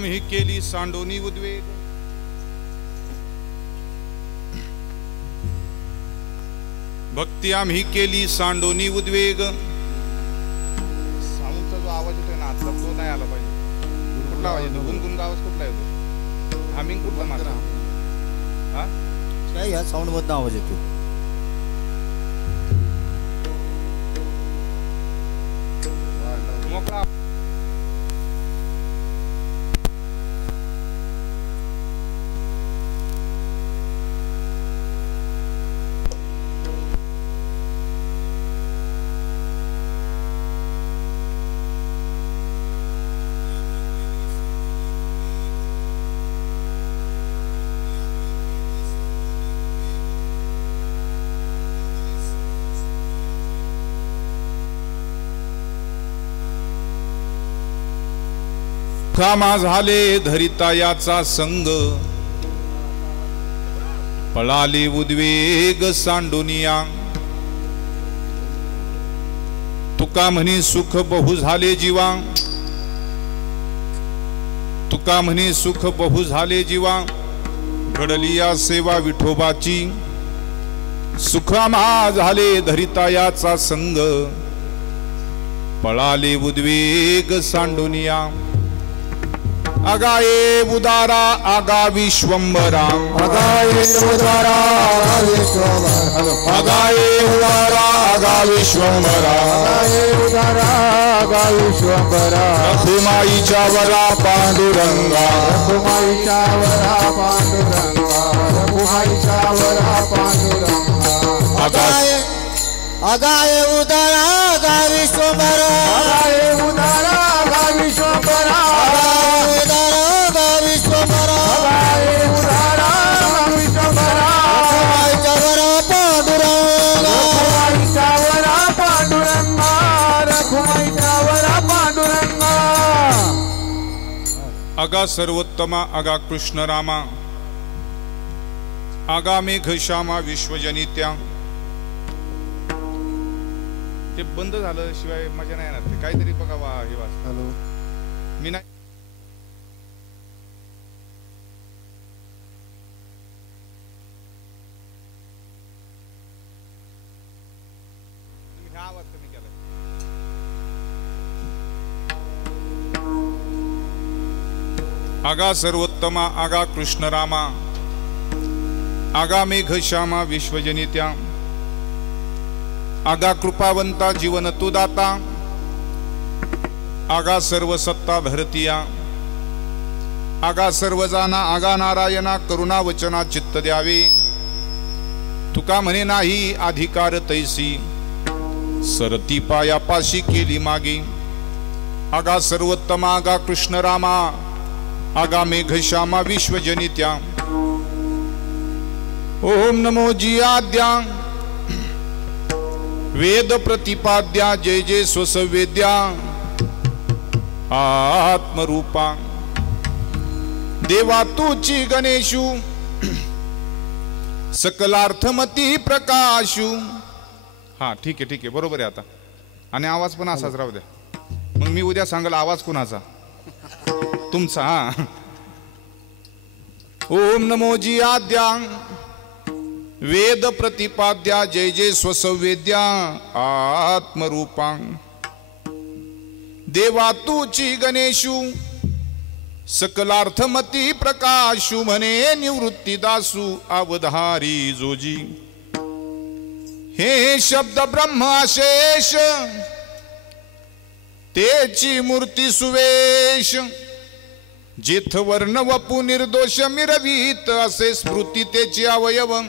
आम्ही केली सांडोनी उद्वेग, भक्ती आम्ही केली सांडोनी उद्वेग. साऊंडचा जो आवाज येतोय ना आजचा तो नाही आला पाहिजे. कुठला आवाज येतो? गुणगुण आवाज कुठला येतो? हामिंग कुठला मात्र? हा काय या साऊंड मधनं आवाज येतो? मोकळा. कामा झाले धरिता याचा संग, पळाले उद्वेग सांडोनिया. तुका म्हणे सुख बहु झाले जीवा, तुका म्हणे सुख बहु झाले जीवा. घडली या सेवा विठोबाची, सुखामा झाले धरिता याचा संग, पळाले उद्वेग सांडोनिया. अगाये उदारा आगा विश्वंभरा, अगाये उदारा विश्वंभरा, अगाये उदारा आगा विश्वंभरा, अगाये उदारा आगा विश्वंभरा. रखुमाईच्या वरा पांडुरंगा, रखुमाईच्या वरा पांडुरंगा, रखुमाईच्या वरा पांडुरंगा. अगाये अगाये उदारा आगा विश्वंभरा, अगाये उदारा आगा विश्वंभरा. अगा सर्वोत्तमा अगा कृष्ण रामा, आगा मेघ श्यामा विश्वजनित्या. ते बंद झालं शिवाय मजा नाही येणार. ते काहीतरी बघावा हे वाच. हॅलो मी नाही हा आवाज कमी केलाय. आगा सर्वोत्तमा आगा कृष्ण रामा, आगा मेघ श्यामा विश्वजनित्या. आगा कृपावंता जीवन तू दाता, आगा सर्व सत्ता धरतिया. आगा सर्व जाना आगा नारायणा, करुणा वचना चित्त द्यावे. तुका म्हणे नाही अधिकार तैसी, सरती पायापाशी केली मागे. आगा सर्वोत्तमा आगा कृष्ण रामा, आगा मेघ श्यामा विश्वजनित्या. ओम नमो जी आद्या, वेद प्रतिपाद्या, जय जय स्वसवेद्या. आत्मरूपा देवा तूची गणेशू, सकलार्थमती प्रकाशू. हा ठीक आहे बरोबर आहे आता. आणि आवाज पण असाच राहू द्या. मग मी उद्या सांगाल आवाज कुणाचा? तुमचा. ओम नमो जी आद्या, वेद प्रतिपाद्या, जय जय स्वसवेद्या. आत्मरूपा देवा तूची गणेशू, सकलार्थमती प्रकाशू. म्हणे निवृत्ती दासू अवधारी जोजी. हे शब्द ब्रह्म अशेष, तेची मूर्ती सुवेश. जिथ वर्ण वपू निर्दोष मिरवीत, असे स्मृती तेची अवयव.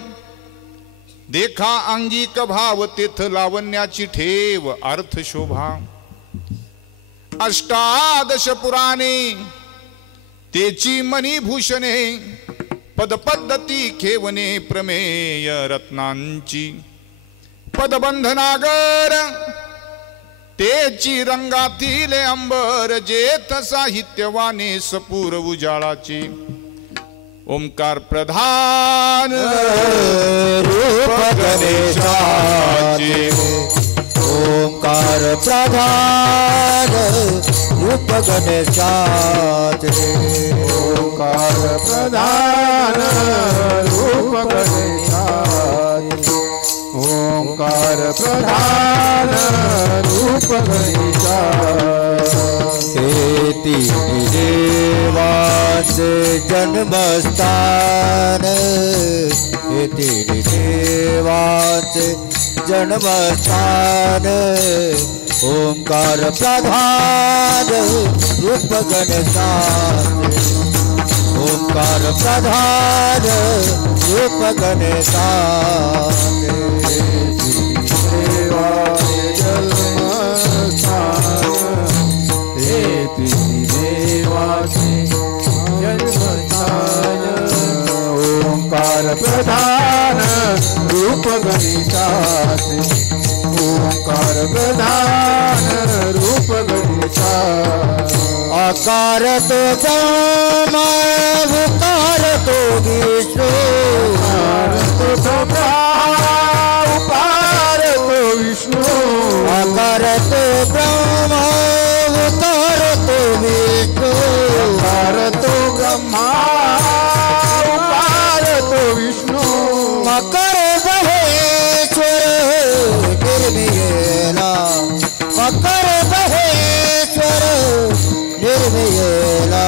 देखा अंगिक भाव, तेथ लावण्याची ठेव अर्थ शोभा. अष्टादश पुराणे तेची मणिभूषणे, पदपद्धती खेवणे प्रमेय रत्नांची. पदबंधनागर तेची रंगातील अंबर, जेथ साहित्यवाने सपूर उजाळाची. ओंकार प्रधान रूप गणेशाचे, ओंकार प्रधान रूप गणेशाचे ओंकार प्रधान रूप गणेशाचे ओंकार प्रधान रूप गणेशाचे तीन देवाचे जन्मस्थान हे तीन देवाचे जन्मस्थान ओंकार प्रधान रूप गणेशाचे ओंकार प्रधान रूप गणेशाचे देवाचे जन्मस्थान हे तीन देवाचे जन्मस्थान ओंकार प्रधान रूप गणेशाचे ओंकार प्रधान रूप गणेशाचे आकार तो ब्रह्मा उकार तो विष्णु उपार तो विष्णु आकार तो ब्रह्मा उकार तो विष्णु उपार तो ब्रह्मा उपार तो विष्णु मकर महेश्वर निर्मियेला मकर महेश्वर निर्मियेला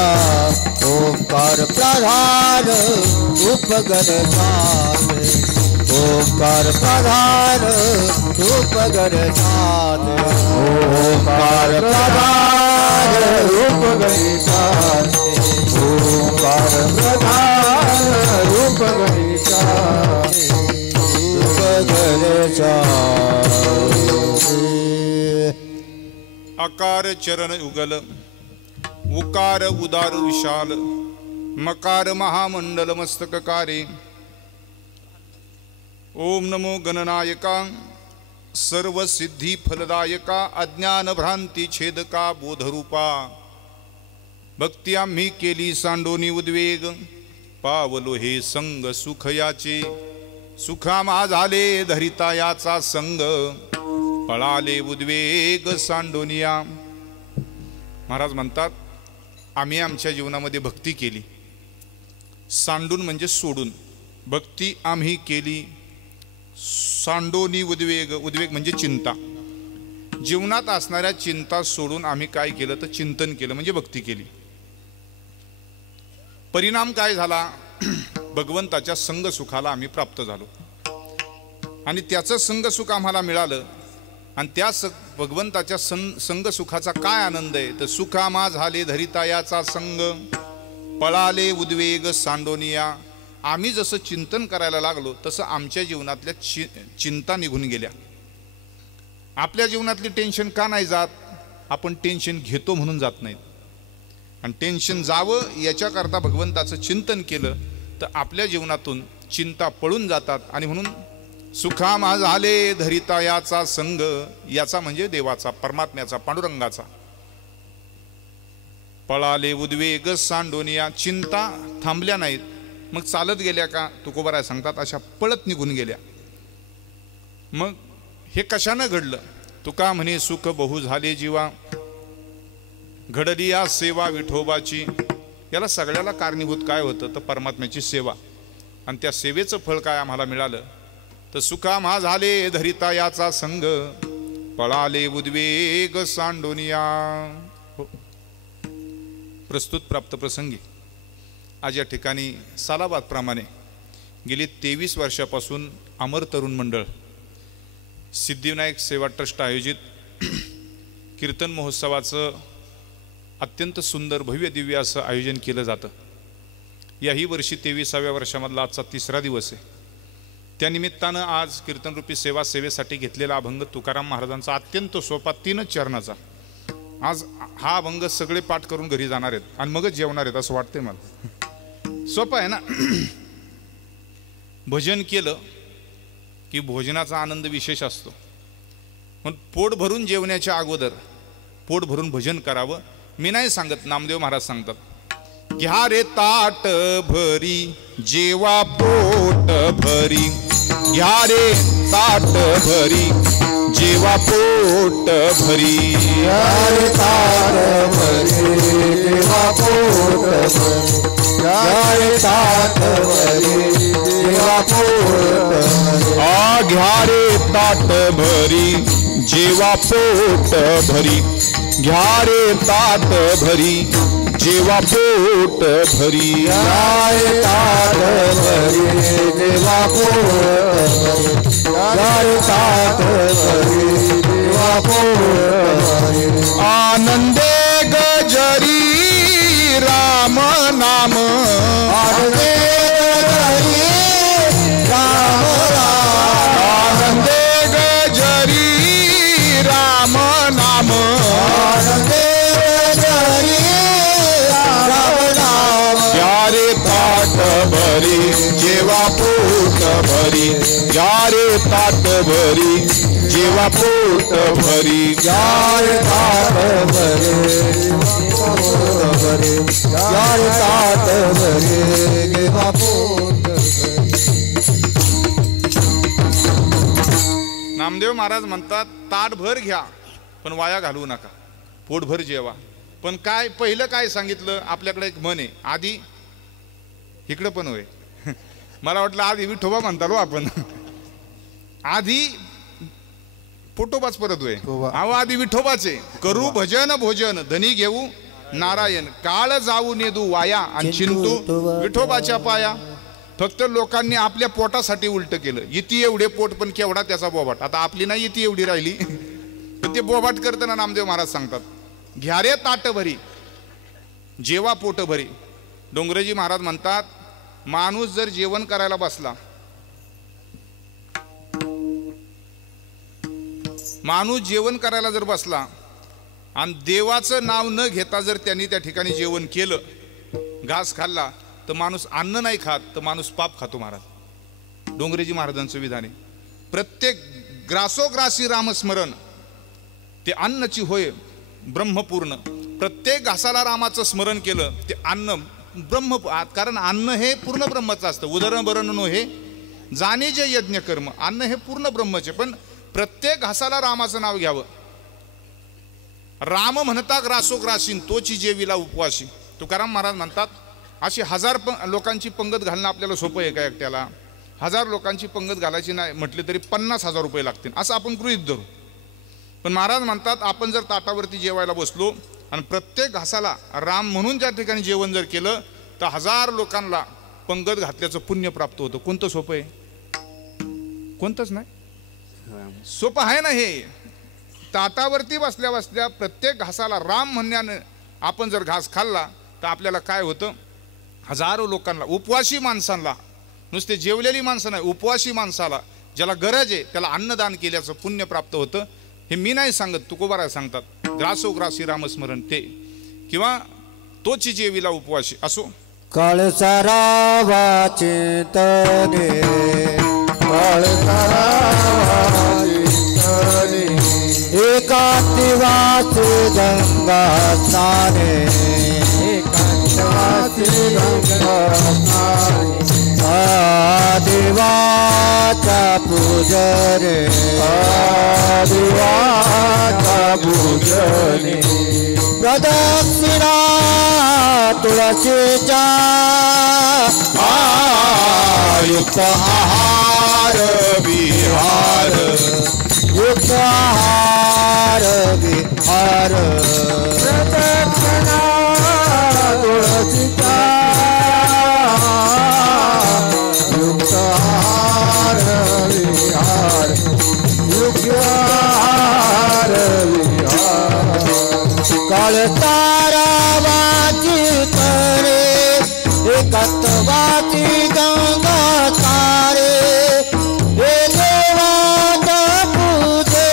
ओंकार प्रधान रूप गणेशाचे ओंकार प्रधान रूप गणेशाचे ओंकार प्रधान रूप गणेशाचे ओंकार प्रधान रूप गणेशाचे रूप गणेशाचे अकार चरण युगल उकार उदार विशाल मकार महामंडल मस्तककारे ओम नमो गणनायका सर्व सिद्धी फलदायका अज्ञान भ्रांती छेदका बोधरूपा भक्ती आम्ही केली सांडोनी उद्वेग पावलो हे संग सुखयाचे सुखामा झाले धरिता याचा संग पळाले उद्वेग सांडोनिया. महाराज म्हणतात आम्ही आमच्या जीवनामध्ये भक्ती केली सांडून म्हणजे सोडून भक्ती आम्ही केली सांडोनी उद्वेग उद्वेग म्हणजे चिंता जीवनात असणाऱ्या चिंता सोडून आम्ही काय केलं तर चिंतन केलं म्हणजे भक्ती केली. परिणाम काय झाला भगवंताच्या संग सुखाला आम्ही प्राप्त झालो आणि त्याचं संग सुख आम्हाला मिळालं आणि त्या भगवंताच्या संग सुखाचा काय आनंद आहे तर सुखामा झाले धरिता याचा संग पळाले उद्वेग सांडोनिया. आम्ही जसं चिंतन करायला लागलो तसं आमच्या जीवनातल्या चिंता निघून गेल्या. आपल्या जीवनातली टेन्शन का नाही जात आपण टेन्शन घेतो म्हणून जात नाहीत आणि टेन्शन जावं याच्याकरता भगवंताचं चिंतन केलं तर आपल्या जीवनातून चिंता पळून जातात आणि म्हणून सुखामा झाले धरिता याचा संग याचा म्हणजे देवाचा परमात्म्याचा पांडुरंगाचा. पळाले उद्वेग सांडोनिया चिंता थांबल्या नाहीत मग चालत गेल्या का तुकोबाराय सांगतात अशा पळत निघून गेल्या. मग हे कशानं घडलं तुका म्हणे सुख बहु झाले जीवा घडली या सेवा विठोबाची. याला सगळ्याला कारणीभूत काय होतं तर परमात्म्याची सेवा आणि त्या सेवेचं फळ काय आम्हाला मिळालं तर सुखामा झाले धरिता याचा संग पळाले उद्वेग सांडोनिया. हो. प्रस्तुत प्राप्त प्रसंगी आज या ठिकाणी सालाबाद प्रमाणे गेली 23 वर्षापासून अमर तरुण मंडळ सिद्धिविनायक सेवा ट्रस्ट आयोजित कीर्तन महोत्सवाचं अत्यंत सुंदर भव्य दिव्य असं आयोजन केलं जातं. याही वर्षी 23व्या वर्षामधला आजचा 3रा दिवस आहे. त्यानिमित्तानं आज कीर्तनरूपी सेवेसाठी घेतलेला अभंग तुकाराम महाराजांचा अत्यंत सोपा 3 चरणाचा. आज हा अभंग सगळे पाठ करून घरी जाणार आहेत आणि मगच जेवणार आहेत असं वाटतंय मला. सोपं आहे ना. भजन केलं की भोजनाचा आनंद विशेष असतो पण पोट भरून जेवण्याच्या अगोदर पोट भरून भजन करावं. मी नाही सांगत नामदेव महाराज सांगतात घ्या रे ताट भरी जेवा पोट भरी घ्या रे ताट भरी जेवा पोट भरी घ्यारे ताट भरी जेवा पोट भरी घ्यारे ताट भरी जेवा पोट भरी घ्यारे ताट भरी जेवा पोट भरी घ्यारे ताट भरी जेवा पोट भरी घ्यारे ताट भरी जेवा पोट भरी घ्यारे ताट भरी जेवा पोट भरी आनंदे गजरी राम नाम आनंदे गजरी राम नाम आनंदे गजरी राम नाम आनंदे गजरी राम नाम घ्यारे ताट भरी जेवा पोट भरी घ्यारे ताट भरी जेवा पोट भरी घ्यारे ताट भरी घ्यारे ताट भरी जेवा पोट भरी नामदेव महाराज म्हणतात ताटभर घ्या पण वाया घालवू नका, पोटभर जेवा. पण काय पहिलं काय सांगितलं, आपल्याकडे एक म्हण आहे आधी इकडं पण होय मला वाटलं आधी विठोबा म्हणता लो आपण आधी पोटोबाच परत होय अहो आधी विठोबाचे करू भजन भोजन धनी घेऊ नारायण काळ जाऊ नेदू वाया आणि चिंतू विठोबाच्या पाया. फक्त लोकांनी आपल्या पोटासाठी उलट केलं. इति एवढे पोट पण केवढा त्याचा बोबाट. आता आपली नाही इति एवढी राहिली पण ते बोबाट करताना नामदेव महाराज सांगतात घ्यारे ताट भरी जेवा पोट भरी. डोंगरेजी महाराज म्हणतात माणूस जर जेवण करायला बसला, माणूस जेवण करायला जर बसला आणि देवाचं नाव न घेता जर त्यांनी त्या ठिकाणी जेवण केलं, घास खाल्ला, तर माणूस अन्न नाही खात तर माणूस पाप खातो. महाराज डोंगरेजी महाराजांचं विधान आहे. प्रत्येक ग्रासोग्रासी रामस्मरण ते अन्नची होय ब्रह्मपूर्ण. प्रत्येक घासाला रामाचं स्मरण केलं ते अन्न ब्रह्म, कारण अन्न हे पूर्ण ब्रह्मचं असतं. उदरभरण नो हे जाणे जे यज्ञ कर्म, अन्न हे पूर्ण ब्रह्मचे. पण प्रत्येक घासाला रामाचं नाव घ्यावं. राम म्हणता ग्रासोग्रासीन तोची जेविला उपवासी. तुकाराम महाराज म्हणतात अशी 1000 लोकांची पंगत घालणं आपल्याला सोपं आहे का एकट्याला? 1000 लोकांची पंगत घालायची नाही म्हटले तरी 50,000 रुपये लागतील असं आपण गृहीत धरू. पण महाराज म्हणतात आपण जर ताटावरती जेवायला बसलो आणि प्रत्येक घासाला राम म्हणून ज्या ठिकाणी जेवण जर केलं तर 1000 लोकांना पंगत घातल्याचं पुण्य प्राप्त होतं. कोणतं सोपं आहे? कोणतंच नाही. सोपं आहे ना हे. ताटावरती बसल्या बसल्या प्रत्येक घासाला राम म्हणण्याने आपण जर घास खाल्ला तर आपल्याला काय होतं, 1000 लोकांना, उपवासी माणसांना, नुसते जेवलेली माणसं नाही, उपवासी माणसाला ज्याला गरज आहे त्याला अन्नदान केल्याचं पुण्य प्राप्त होतं. हे मी नाही सांगत, तुकोबाराय सांगतात. ग्रासोग्रासी रामस्मरण ते किंवा तोची जेविला उपवासी असो. काळ सारावा चिंतने काळ सारावा चिंतने एकांतिवासी गंगा स्नाने एकांतिवासी गंगा स्नाने देवाचा पूजने देवाचा पूजने प्रदक्षिणा तुळशीच्या युक्त आहार विहार युक्त आहार विहार प्रदक्षिणा तुळशीच्या युक्त आहार विहार युक्त आहार विहार काळ तारावाची तरे एकत्वाची गंगा तारे हे देवात पूजे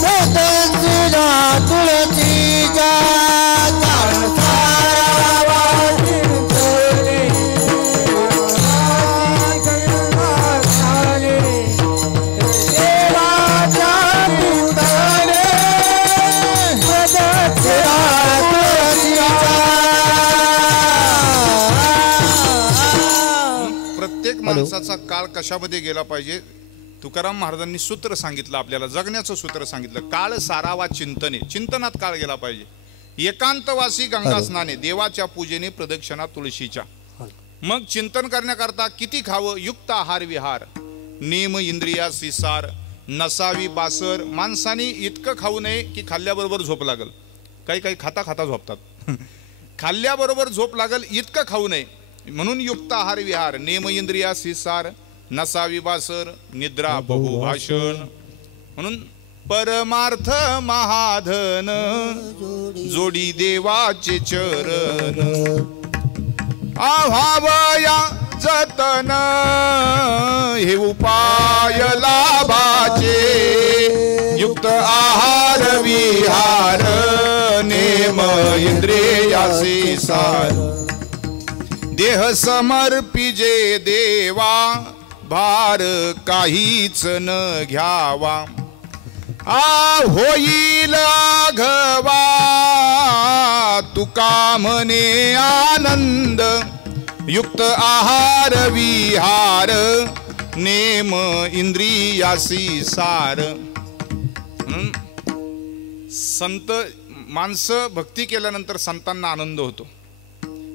प्रदक्षिणा तुळशीच्या काळ तारावाची तरे प्रत्येक माणसाचा काळ कशामध्ये गेला पाहिजे तुकाराम महाराजांनी सूत्र सांगितलं, आपल्याला जगण्याचं सूत्र सांगितलं. काळ सारावा चिंतने, चिंतनात काळ गेला पाहिजे. एकांतवासी गंगा स्नाने, देवाच्या पूजेने प्रदक्षिणा तुळशीच्या. मग चिंतन करण्याकरता किती खावं? युक्त आहार विहार, नेम इंद्रियासी सार, नसावी बासर. माणसाने इतकं खाऊ नये की खाल्ल्याबरोबर झोप लागल. काही काही खाता खाता झोपतात. खाल्ल्याबरोबर झोप लागल इतकं खाऊ नये. म्हणून युक्त आहार विहार, नेम इंद्रियासी सार, नसावी बासर, निद्रा बहुभाषण. म्हणून परमार्थ महाधन, जोडी देवाचे चरण. आव्हावया जतन, हे उपाय लाभाचे. युक्त आहार विहार, नेम इंद्रियासी सार. देह समर्पिजे देवा, भार काहीच न घ्यावा. होईल घवा, तुका म्हणे आनंद. युक्त आहार विहार, नेम इंद्रियासी सार. संत माणसं भक्ती केल्यानंतर संतांना आनंद होतो.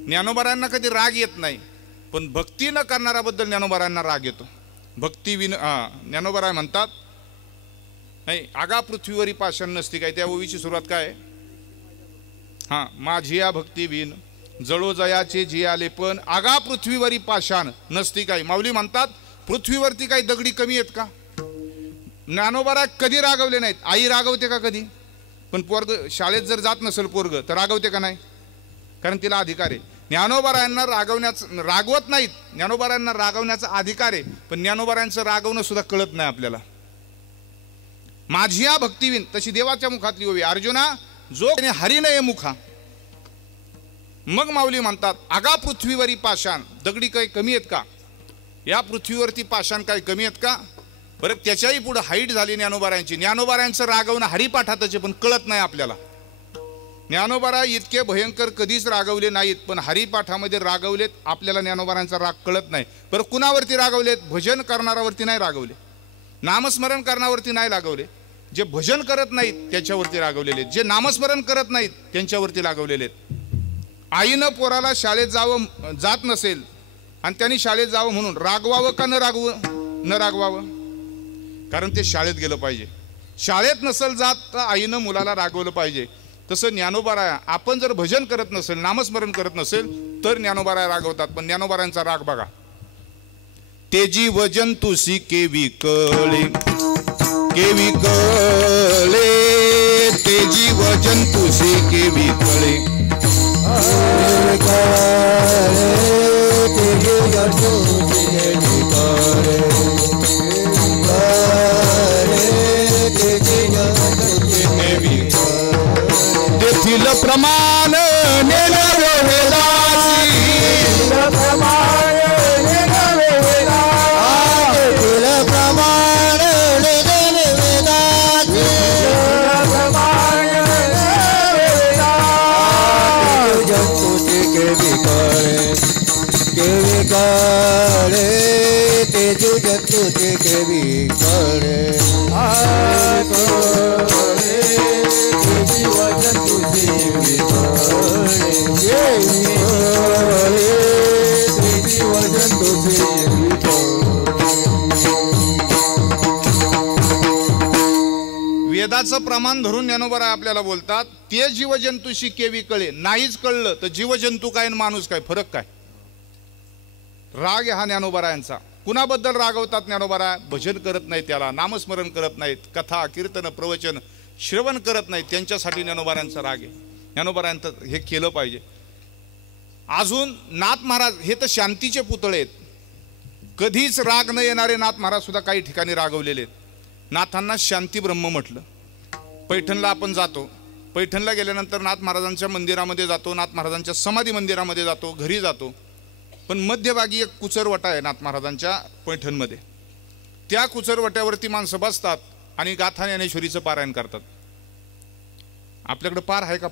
ज्ञानोबारायांना कधी राग येत नाही, पण भक्ती न करणाऱ्याबद्दल ज्ञानोबारायांना राग येतो. भक्ती विन ज्ञानोबाराय म्हणतात, नाही आगा पृथ्वीवरी पाषाण नसती काय. त्या ओवीची सुरुवात काय? हा, माझी या भक्ती विन जळो जयाचे जी आले, पण आगा पृथ्वीवरी पाषाण नसती काय. माऊली म्हणतात, पृथ्वीवरती काही दगडी कमी आहेत का? ज्ञानोबाराय कधी रागवले नाहीत. आई रागवते का कधी? पण पोरग शाळेत जर जात नसेल पोरग तर रागवते का नाही? कारण तिला अधिकार आहे. ज्ञानोबारायांना रागवत नाहीत. ज्ञानोबारायांना रागवण्याचा अधिकार आहे, पण ज्ञानोबारायांचं रागवणं सुद्धा कळत नाही आपल्याला. माझी या भक्तीविन तशी देवाच्या मुखातली ओवी. अर्जुना, जो हरी नये मुखा. मग माऊली म्हणतात, आगा पृथ्वीवरी पाषाण, दगडी काही कमी आहेत का? या पृथ्वीवरती पाषाण काही कमी आहेत का? बरं, त्याच्याही पुढे हाईट झाली ज्ञानोबारायांची. ज्ञानोबारायांचं रागवणं हरिपाठातच, पण कळत नाही आपल्याला. ज्ञानोबाराय इतके भयंकर कधीच रागवले नाहीत, पण हरिपाठामध्ये रागवलेत. आपल्याला ज्ञानोबारायांचा राग कळत नाही. बरं, कुणावरती रागवलेत? भजन करणारावरती नाही रागवले, नामस्मरण करणावरती नाही रागवले. जे भजन करत नाहीत त्याच्यावरती रागवलेले, जे नामस्मरण करत नाहीत त्यांच्यावरती रागवलेले. आईनं पोराला शाळेत जात नसेल आणि त्यांनी शाळेत जावं म्हणून रागवावं का न रागवावं? कारण ते शाळेत गेलं पाहिजे. शाळेत नसेल जात तर आईनं मुलाला रागवलं पाहिजे. तसं ज्ञानोबाराया, आपण जर भजन करत नसेल, नामस्मरण करत नसेल तर ज्ञानोबाराया रागवतात. पण ज्ञानोबारायांचा राग बघा, ते जीव जंतुसी केवी कळे, केवी कळे, ते जीव जंतुसी केवी कळे. तेथील प्रमाण नेनवे वेदासी, वेदाचं प्रमाण धरून ज्ञानोबाराय आपल्याला बोलतात, ते जीवजंतूशी केवी कळे. नाहीच कळलं तर जीवजंतू काय आणि माणूस काय, फरक काय? राग हा ज्ञानोबारायांचा. कुणाबद्दल रागवतात ज्ञानोबाराय? भजन करत नाहीत, त्याला नामस्मरण करत नाहीत, कथा कीर्तन प्रवचन श्रवण करत नाहीत, त्यांच्यासाठी ज्ञानोबारायांचा राग आहे. ज्ञानोबारायांचं हे केलं पाहिजे. अजून नाथ महाराज हे तर शांतीचे पुतळे आहेत. कधीच राग न येणारे नाथ महाराज सुद्धा काही ठिकाणी रागवलेले आहेत. नाथांना शांती ब्रह्म म्हटलं. पैठणला आपण जातो, पैठणला गेल्यानंतर नाथ महाराजांच्या मंदिरामध्ये जातो, नाथ महाराजांच्या समाधी मंदिरामध्ये जातो, घरी जातो. पण मध्यभागी एक कुचरवटा आहे नाथ महाराजांच्या पैठणमध्ये. त्या कुचरवट्यावरती माणसं बसतात आणि गाथा ज्ञानेश्वरीचं पारायण करतात. आपल्याकडे पार आहे का?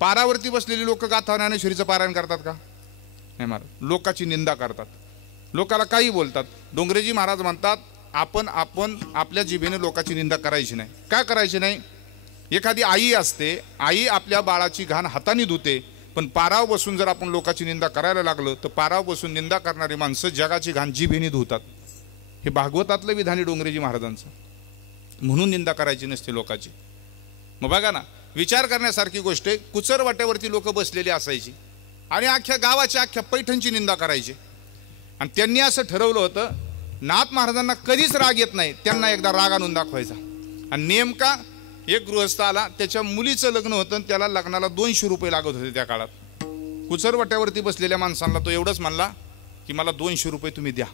पारावरती बसलेली लोक गाथा ज्ञानेश्वरीचं पारायण करतात का? नाही महाराज. लोकाची निंदा करतात, लोकाला काही बोलतात. डोंगरेजी महाराज म्हणतात, आपण आपल्या जिभेने लोकांची निंदा करायची नाही. का करायची नाही? एखादी आई असते, आई आपल्या बाळाची घाण हाताने धुते, पण पाराव बसून जर आपण लोकांची निंदा करायला लागलो तर पाराव बसून निंदा करणारी माणसं जगाची घाण जिभेने धुतात. हे भागवतातलं विधान आहे डोंगरेजी महाराजांचं. म्हणून निंदा करायची नसते लोकांची. मग बघा ना, विचार करण्यासारखी गोष्ट आहे. कुचर वाट्यावरती लोक बसलेली असायची आणि अख्ख्या गावाची अख्ख्या पैठणची निंदा करायची. आणि त्यांनी असं ठरवलं होतं, नाथ महाराजांना कधीच राग येत नाही, त्यांना एकदा राग आणून दाखवायचा. आणि नेमका एक गृहस्थ आला, त्याच्या मुलीचं लग्न होतं आणि त्याला लग्नाला 200 रुपये लागत होते त्या काळात. कुचर वाट्यावरती बसलेल्या माणसांना तो एवढंच म्हणला की मला 200 रुपये तुम्ही द्या,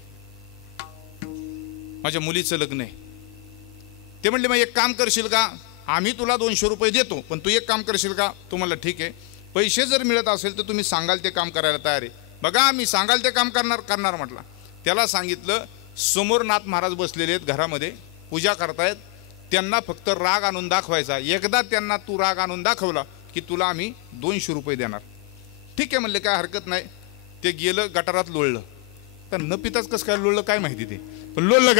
माझ्या मुलीचं लग्न आहे. ते म्हणले मग एक काम करशील का, आम्ही तुला 200 रुपये देतो, पण तू एक काम करशील का? तो म्हणला ठीक आहे, पैसे जर मिळत असेल तर तुम्ही सांगाल ते काम करायला तयार आहे. बघा मी सांगाल ते काम करणार म्हटला. त्याला सांगितलं, समोर नाथ महाराज बसलेले आहेत घरामध्ये, पूजा करतायत, त्यांना फक्त राग आणून दाखवायचा. एकदा त्यांना तू राग आणून दाखवला की तुला आम्ही 200 रुपये देणार. ठीक आहे म्हणले, काय हरकत नाही. ते गेलं गटारात लोळलं. तर न पिताच कसं काय लोळलं काय माहिती, ते पण लोळलं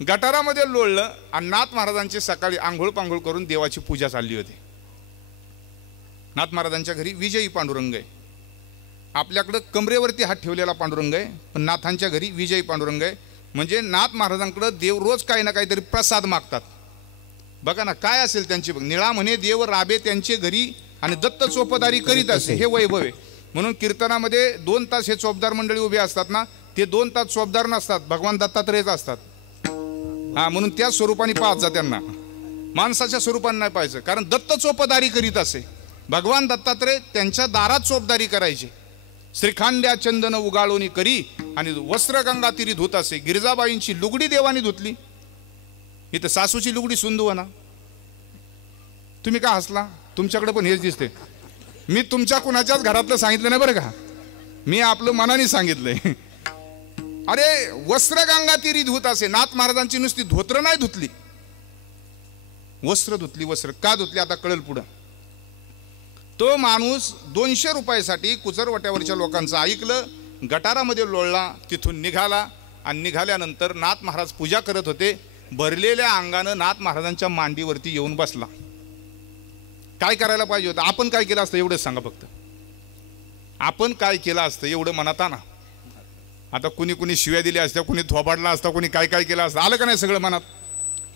गटारामध्ये लोळलं. आणि नाथ महाराजांची सकाळी आंघोळ पांघोळ करून देवाची पूजा चालली होती. नाथ महाराजांच्या घरी विजयी पांडुरंग आहे. आपल्याकडं कमरेवरती हात ठेवलेला पांडुरंग आहे, पण नाथांच्या घरी विजयी पांडुरंग आहे. म्हणजे नाथ महाराजांकडं देव रोज काही ना काहीतरी प्रसाद मागतात. बघा ना काय असेल त्यांची. निळा म्हणे देव राबे त्यांचे घरी आणि दत्त चोपदारी करीत असे, हे वैभव आहे. म्हणून कीर्तनामध्ये 2 तास हे चोपदार मंडळी उभे असतात ना, ते 2 तास चोपदार नसतात, भगवान दत्तात्रेयच असतात. म्हणून त्या स्वरूपाने पाहत जा त्यांना, माणसाच्या स्वरूपाने नाही पाहायचं. कारण दत्त चोपदारी करीत असे, भगवान दत्तात्रेय त्यांच्या दारात चोपदारी करायचे. श्रीखांड्या चंदन उगाळोनी करी आणि वस्त्रगंगा तिरी धुत असे. गिरिजाबाईंची लुगडी देवानी धुतली. इथं सासूची लुगडी सुंदू ना. तुम्ही का हसला? तुमच्याकडे पण हेच दिसते. मी तुमच्या कुणाच्याच घरातलं सांगितलं नाही बरं का, मी आपलं मनाने सांगितलंय. अरे वस्त्रगंगा तिरी धुत असे. नाथ महाराजांची नुसती धोत्र नाही धुतली, वस्त्र धुतली. वस्त्र का धुतली आता कळेल पुढं. तो माणूस 200 रुपयासाठी कुचरवट्यावरच्या लोकांचं ऐकलं, गटारामध्ये लोळला, तिथून निघाला. आणि निघाल्यानंतर नाथ महाराज पूजा करत होते. भरलेल्या अंगानं नाथ महाराजांच्या मांडीवरती येऊन बसला. काय करायला पाहिजे होतं? आपण काय केलं असतं एवढंच सांगा फक्त. आपण काय केलं असतं एवढं मनात आणा. आता कुणी शिव्या दिल्या असत्या, कुणी थोबाडला असता, कुणी काय केलं असतं, आलं का नाही सगळं मनात?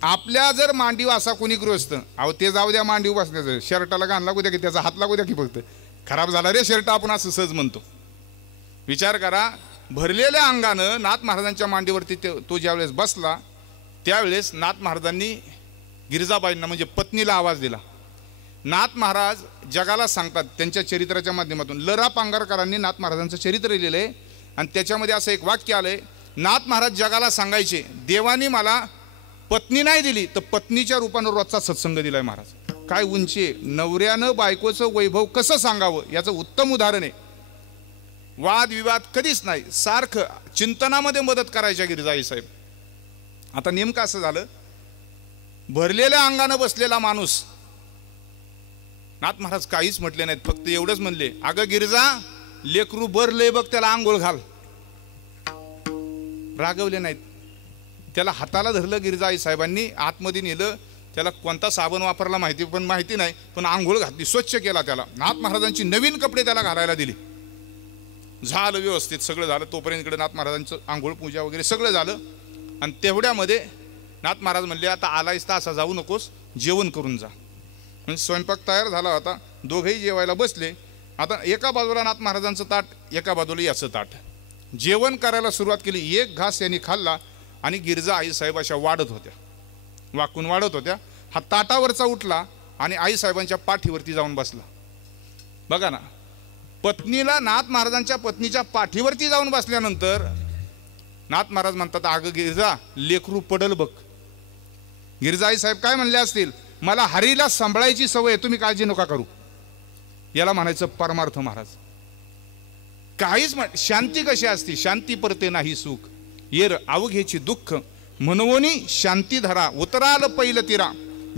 आपल्या जर मांडीव असा कुणी गृहस्थ, अहो ते जाऊ द्या मांडीव बसण्याचं, शर्टाला घाण लागू द्या की त्याचा हात लागू द्या की फक्त खराब झाला रे शर्ट, आपण असं सहज म्हणतो. विचार करा, भरलेल्या अंगानं नाथ महाराजांच्या मांडीवरती तो ज्यावेळेस बसला त्यावेळेस नाथ महाराजांनी गिरिजाबाईंना म्हणजे पत्नीला आवाज दिला. नाथ महाराज जगाला सांगतात त्यांच्या चरित्राच्या माध्यमातून. ल.रा. पांगारकरांनी नाथ महाराजांचं चरित्र लिहिलं आहे आणि त्याच्यामध्ये असं एक वाक्य आलंय, नाथ महाराज जगाला सांगायचे, देवानी मला पत्नी नाही दिली तर पत्नीच्या रूपानं रोजचा सत्संग दिलाय महाराज. काय उंची आहे. नवऱ्यानं बायकोचं वैभव कसं सांगावं याचं उत्तम उदाहरण आहे. वादविवाद कधीच नाही, सारखं चिंतनामध्ये मदत करायच्या गिरिजाई साहेब. आता नेमकं असं झालं, भरलेल्या अंगानं बसलेला माणूस, नाथ महाराज काहीच म्हटले नाहीत, फक्त एवढंच म्हणले, अगं गिरिजा लेकरू भरले बघ, त्याला आंघोळ घाल. रागवले नाहीत. त्याला हाताला धरलं गिरिजाई साहेबांनी, आतमध्ये नेलं. त्याला कोणता साबण वापरला माहिती नाही, पण आंघोळ घातली, स्वच्छ केला त्याला. नाथ महाराजांची नवीन कपडे त्याला घालायला दिले. झालं व्यवस्थित, सगळं झालं. तोपर्यंत इकडे नाथ महाराजांचं आंघोळ पूजा वगैरे सगळं झालं. आणि तेवढ्यामध्ये नाथ महाराज म्हणले, आता आलायस तर असा जाऊ नकोस, जेवण करून जा. म्हणजे स्वयंपाक तयार झाला होता, दोघेही जेवायला बसले. आता एका बाजूला नाथ महाराजांचं ताट, एका बाजूला याचं ताट. जेवण करायला सुरुवात केली. एक घास यांनी खाल्ला आणि गिरिजा आई साहेब अशा वाढत होत्या, वाकून वाढत होत्या. हा ताटावरचा उठला आणि आई साहेबांच्या पाठीवरती जाऊन बसला. बघा ना, पत्नीला, नाथ महाराजांच्या पत्नीच्या पाठीवरती जाऊन बसल्यानंतर नाथ महाराज म्हणतात, अगं गिरिजा लेकरू पडल बघ. गिरिजा आई साहेब काय म्हणले असतील, मला हरीला सांभाळायची सवय, तुम्ही काळजी नका करू. याला म्हणायचं परमार्थ महाराज. काहीच शांती कशी असते, शांती परते नाही सुख, येर अवघेची दुःख, मनवोनी शांती धरा, उतराल पैल तिरा,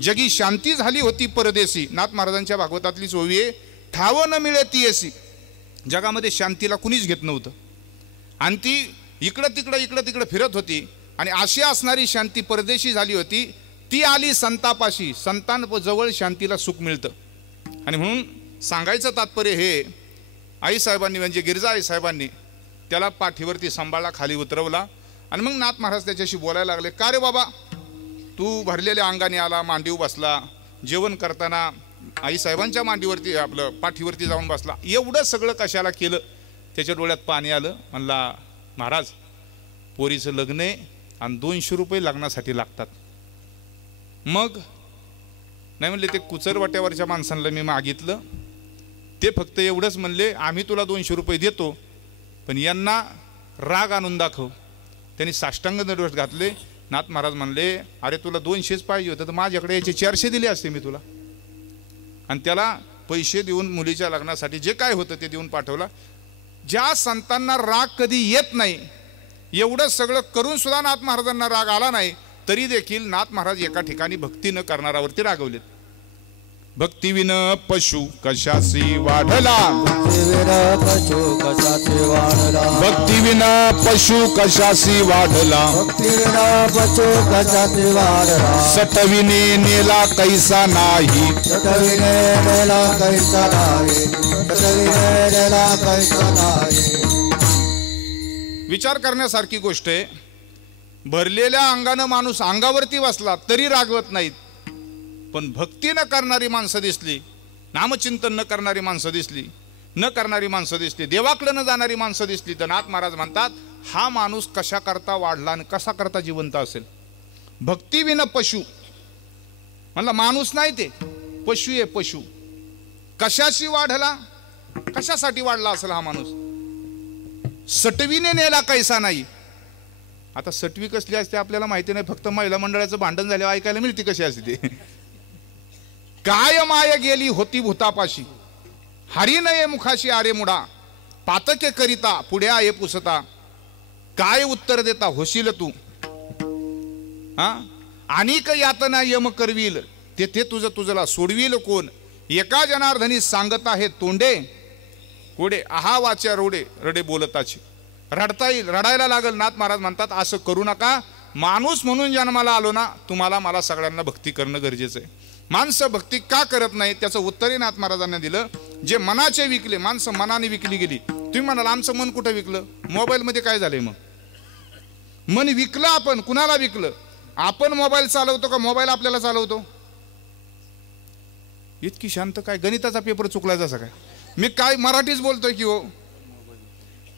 जगी शांती झाली होती परदेशी. नाथ महाराजांच्या भागवतातली ओवी आहे, ठाव न मिळे ती अशी. जगामध्ये शांतीला कुणीच घेत नव्हतं आणि ती इकडं तिकडं फिरत होती. आणि अशी असणारी शांती परदेशी झाली होती, ती आली संतापाशी. संतांजवळ शांतीला सुख मिळतं. आणि म्हणून सांगायचं तात्पर्य हे, आईसाहेबांनी म्हणजे गिरजा आईसाहेबांनी त्याला पाठीवरती सांभाळला, खाली उतरवला. आणि मग नाथ महाराज त्याच्याशी बोलायला लागले, का रे बाबा, तू भरलेल्या अंगाने आला, मांडीव बसला, जेवण करताना आईसाहेबांच्या मांडीवरती आपलं पाठीवरती जाऊन बसला, एवढं सगळं कशाला केलं? त्याच्या डोळ्यात पाणी आलं. म्हणला, महाराज, पोरीचं लग्न आहे आणि 200 रुपये लग्नासाठी लागतात. मग नाही म्हणले, ते कुचरवाट्यावरच्या माणसांना मी मागितलं, ते फक्त एवढंच म्हणले, आम्ही तुला 200 रुपये देतो, पण यांना राग आणून दाखव. त्यांनी साष्टांग दंडवत घातले. नाथ महाराज म्हणले, अरे तुला 200च पाहिजे होतं तर माझ्याकडे याचे 400 दिले असते मी तुला. आणि त्याला पैसे देऊन मुलीच्या लग्नासाठी जे काय होतं ते देऊन पाठवला. ज्या संतांना राग कधी येत नाही, एवढं सगळं करून सुद्धा नाथ महाराजांना राग आला नाही, तरी देखील नाथ महाराज एका ठिकाणी भक्ती न करणारावरती रागवलेत. भक्तिविन पशु कशासी वाढला, पशु कशाचे वाढला, भक्तिविन पशु कशासी वाढला, भक्तिविना पशु कशाचे वाढला, सटविने नेला कैसा नाही, सटविने नेला कैसा नाही, सटविने नेला कैसा नाही. विचार करण्यासारखी गोष्ट आहे. भरलेल्या अंगानं माणूस अंगावरती बसला तरी रागवत नाहीत, पण भक्ती न करणारी माणसं दिसली, नामचिंतन न करणारी माणसं दिसली, न करणारी माणसं दिसली, देवाकडे न जाणारी माणसं दिसली, तर नाथ महाराज म्हणतात, हा माणूस कशा करता वाढला आणि कसा करता जिवंत असेल. भक्तिविन पशु म्हणला, माणूस नाही ते पशु आहे, पशु. कशाशी वाढला, कशासाठी वाढला असेल हा माणूस? सटवीने नेला कैसा नाही. आता सटवी कसली असते आपल्याला माहिती नाही, फक्त महिला मंडळाचं भांडण झाल्यावर ऐकायला मिळते कशी असते ते. काय माय गेली होती भूतापाशी, हरी नये मुखाशी आरे मुडा, पातके करिता पुढे आहे पुसता, काय उत्तर देता होशील तू. हा, अनेक यातना यम करवील, तेथे तुझं तुझला सोडवील कोण. एका जनार्दनी सांगत आहे तोंडे कोडे, आहा वाच्या रोडे रडे बोलताची. रडता येईल, रडायला लागल. नाथ महाराज म्हणतात, असं करू नका. माणूस म्हणून जन्माला आलो ना, तुम्हाला मला सगळ्यांना भक्ती करणं गरजेचं आहे. माणसं भक्ती का करत नाही त्याचं उत्तरही नाथ महाराजांना दिलं. जे मनाचे विकले, माणसं मनाने विकली गेली. तुम्ही म्हणाल आमचं मन कुठं विकलं? मोबाईलमध्ये काय झालंय? मग मन विकलं आपण. कुणाला विकलं? आपण मोबाईल चालवतो का मोबाईल आपल्याला चालवतो? इतकी शांत काय? गणिताचा पेपर चुकला जसा काय? मी काय मराठीच बोलतोय की हो.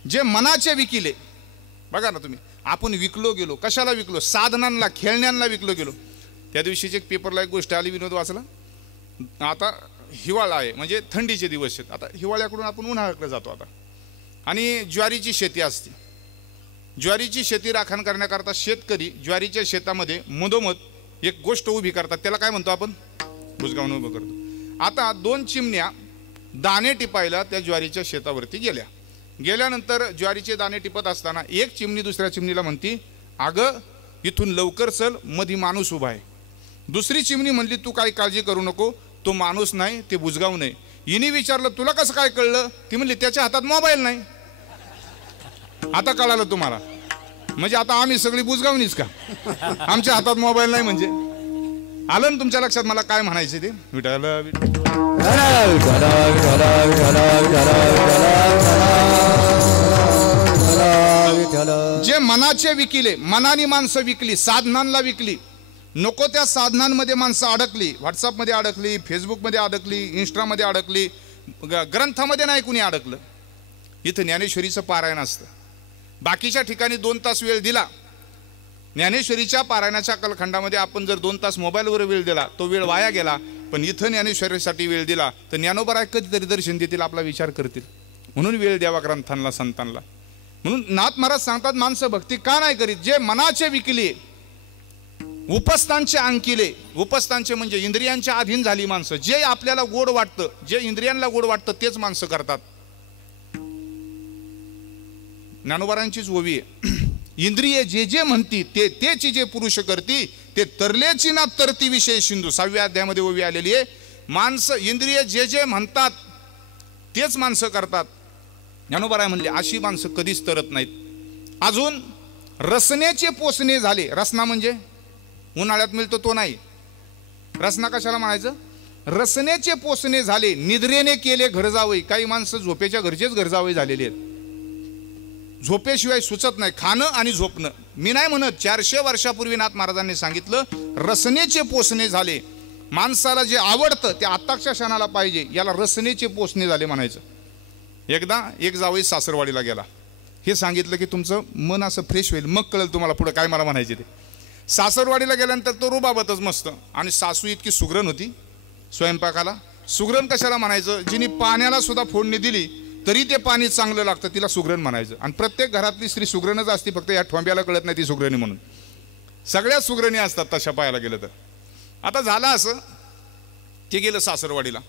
जे मनाचे विकिले, बघा ना तुम्ही, आपण विकलो गेलो. कशाला विकलो? साधनांना, खेळण्यांना विकलो गेलो. त्या दिवशीची एक पेपरला एक गोष्ट आली, विनोद वाचला. आता हिवाळा आहे, म्हणजे थंडीचे दिवस आहेत. आता हिवाळ्याकडून आपण उन्हाळ्याकडे जातो आता. आणि ज्वारीची शेती असते. ज्वारीची शेती राखण करण्याकरता शेतकरी ज्वारीच्या शेतामध्ये मधोमध एक गोष्ट उभी करतात. त्याला काय म्हणतो आपण? बुजगावून उभं करतो. आता 2 चिमण्या दाणे टिपायला त्या ज्वारीच्या शेतावरती गेल्यानंतर ज्वारीचे दाणे टिपत असताना एक चिमणी दुसऱ्या चिमणीला म्हणती, अगं इथून लवकर चल, मधी माणूस उभा आहे. दुसरी चिमणी म्हणली, तू काही काळजी करू नको, तो माणूस नाही, ते बुजगाव नाही. हिने विचारलं, तुला कसं काय कळलं? ती म्हणली, त्याच्या हातात मोबाईल नाही. आता कळालं तुम्हाला? म्हणजे आता आम्ही सगळी बुजगावणीच का? आमच्या हातात मोबाईल नाही म्हणजे? आलं ना तुमच्या लक्षात मला काय म्हणायचे ते? विठाला जे मनाचे विकिले, मनानी माणसं विकली, साधनांना विकली. नको त्या साधनांमध्ये माणसं अडकली. व्हॉट्सअपमध्ये अडकली, फेसबुकमध्ये अडकली, इंस्टामध्ये अडकली, ग्रंथामध्ये नाही कुणी अडकलं. इथं ज्ञानेश्वरीचं पारायण असतं. बाकीच्या ठिकाणी 2 तास वेळ दिला. ज्ञानेश्वरीच्या पारायणाच्या कालखंडामध्ये आपण जर 2 तास मोबाईलवर वेळ दिला, तो वेळ वाया गेला. पण इथं ज्ञानेश्वरीसाठी वेळ दिला तर ज्ञानोबा कधीतरी दर्शन देतील, आपला विचार करतील. म्हणून वेळ द्यावा ग्रंथांना, संतांना. म्हणून नाथ महाराज सांगतात, माणसं भक्ती का नाही करीत? जे मनाचे विकले, उपस्थांचे अंकिले. उपस्थांचे म्हणजे इंद्रियांच्या अधीन झाली माणसं. जे आपल्याला गोड वाटतं, जे इंद्रियांना गोड वाटतं, तेच माणसं करतात. ज्ञानोबारांचीच ओवी आहे, इंद्रिय जे जे म्हणती ते तेची जे पुरुष करती, ते तरलेची ना तरती विषय सिंधू. 6व्या अध्यायामध्ये ओवी आलेली आहे. माणसं, इंद्रिय जे जे म्हणतात तेच माणसं करतात. ज्ञानोबा म्हणले, अशी माणसं कधीच तरत नाहीत. अजून रसनेचे पोसणे झाले. रसना म्हणजे उन्हाळ्यात मिळतो तो नाही. रसना कशाला म्हणायचं? रसनेचे पोसणे झाले, निद्रेने केले घर जावई. काही माणसं झोपेच्या घरचेच घर जावई झालेले आहेत. झोपेशिवाय सुचत नाही, खाणं आणि झोपणं. मी नाही म्हणत, 400 वर्षापूर्वी नाथ महाराजांनी सांगितलं रसनेचे पोसणे झाले. माणसाला जे आवडतं ते आत्ताच्या क्षणाला पाहिजे, याला रसनेचे पोसणे झाले म्हणायचं. एकदा एक जावई सासरवाडीला गेला. हे सांगितलं की तुमचं मन असं फ्रेश होईल, मग कळेल तुम्हाला पुढे काय मला म्हणायचे ते. सासरवाडीला गेल्यानंतर तो रुबाबतच मस्त. आणि सासू इतकी सुगरण होती स्वयंपाकाला. सुगरण कशाला म्हणायचं? जिने पाण्याला सुद्धा फोडणी दिली तरी ते पाणी चांगलं लागतं, तिला सुगरण म्हणायचं. आणि प्रत्येक घरातली स्त्री सुगरणच असते, फक्त या ठोंब्याला कळत नाही ती सुगरणी म्हणून. सगळ्या सुगरणी असतात तशा पाहायला गेलं तर. आता झालं असं, ते गेलं सासरवाडीला.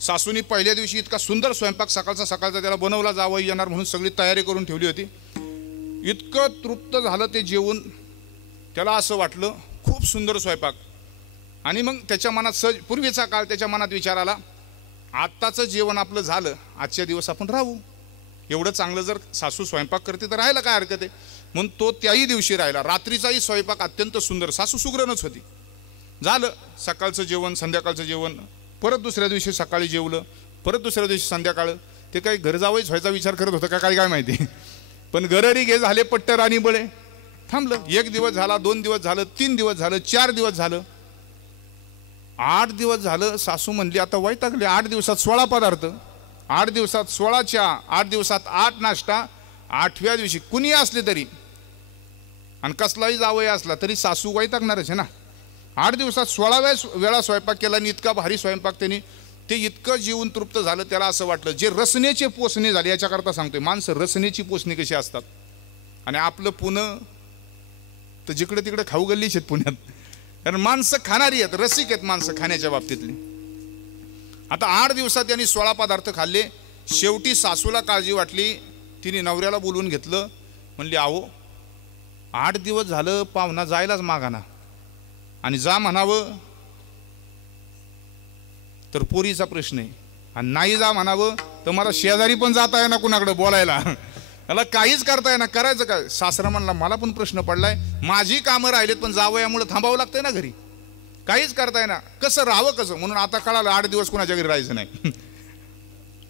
सासूनी पहिल्या दिवशी इतका सुंदर स्वयंपाक सकाळचा त्याला बनवला, जावई येणार म्हणून सगळी तयारी करून ठेवली होती. इतकं तृप्त झालं ते जेवून, त्याला असं वाटलं खूप सुंदर स्वयंपाक. आणि मग त्याच्या मनात सहज, पूर्वीचा काळ, त्याच्या मनात विचार आला, आत्ताचं जेवण आपलं झालं, आजच्या दिवस आपण राहू. एवढं चांगलं जर सासू स्वयंपाक करते तर राहायला काय हरकत आहे. म्हणून तो त्याही दिवशी राहिला. रात्रीचाही स्वयंपाक अत्यंत सुंदर. सासू सुगरणच होती. झालं सकाळचं जेवण, संध्याकाळचं जेवण. परत दुसऱ्या दिवशी सकाळी जेवलं, परत दुसऱ्या दिवशी संध्याकाळ. ते काही घर जावईच व्हायचा विचार करत होतं का काय माहिती. पण गररी घे झाले पट्टर आणि बळे. थांबलं. 1 दिवस झाला, 2 दिवस झालं, 3 दिवस झालं, 4 दिवस झालं, 8 दिवस झालं. सासू म्हणली आता वैतागले. 8 दिवसात 16 पदार्थ, 8 दिवसात 16 चहा, 8 दिवसात 8 नाश्ता. 8व्या दिवशी कुणी असले तरी आणि कसलाही जावई असला तरी सासू वैतागणारच आहे ना. 8 दिवसात 16 वेळा स्वयंपाक केला आणि इतका भारी स्वयंपाक त्यांनी, ते इतकं जीवन तृप्त झालं. त्याला असं वाटलं जे रसनेचे पोसणे झाले. याच्याकरता सांगतोय, माणसं रसनेची पोसणी कशी असतात. आणि आपलं पुणं तर जिकडे तिकडे खाऊ गल्लीच आहेत पुण्यात. कारण माणसं खाणारी आहेत, रसिक आहेत माणसं खाण्याच्या बाबतीतली. आता 8 दिवसात त्यांनी 16 पदार्थ खाल्ले. शेवटी सासूला काळजी वाटली. तिने नवऱ्याला बोलवून घेतलं. म्हणली अहो 8 दिवस झालं पाहुणा जायलाच मागाना, आणि जा म्हणावं तर पोरीचा प्रश्न आहे, आणि नाही जा म्हणावं तर मला शेजारी पण जाता येणार कुणाकडे बोलायला. त्याला काहीच करता येणार. करायचं काय? सासरा म्हणला मला पण प्रश्न पडलाय, माझी कामं राहिलेत पण जावयामुळे थांबावं लागतंय ना घरी, काहीच करता येणार. कसं राहावं कसं? म्हणून आता कळालं 8 दिवस कुणाच्या घरी राहायचं नाही.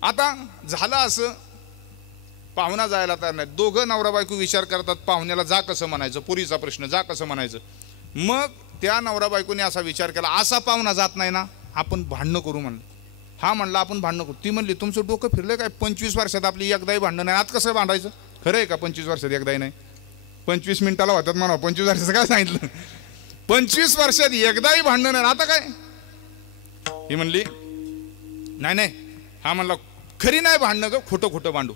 आता झालं असं, पाहुणा जायला तयार नाही. दोघं नवरा बायको विचार करतात पाहुण्याला जा कसं म्हणायचं, पुरीचा प्रश्न, जा कसं म्हणायचं. मग त्या नवरा बायकोने असा विचार केला, असा पाहुणा जात नाही ना, आपण भांडणं करू म्हणलं. हा म्हणला आपण भांडणं करू. ती म्हणली तुमचं डोकं फिरलं काय, 25 वर्षात आपली एकदाही भांडणं नाही, आज कसं भांडायचं? खरं आहे का 25 वर्षात एकदाही नाही? 25 मिनिटाला होतात म्हणा, 25 वर्षाचं काय सांगितलं? 25 वर्षात एकदाही भांडणं नाही, आता काय? ही म्हणली नाही नाही. हा म्हणला खरी नाही भांडणं ग, खोटं खोटं भांडू.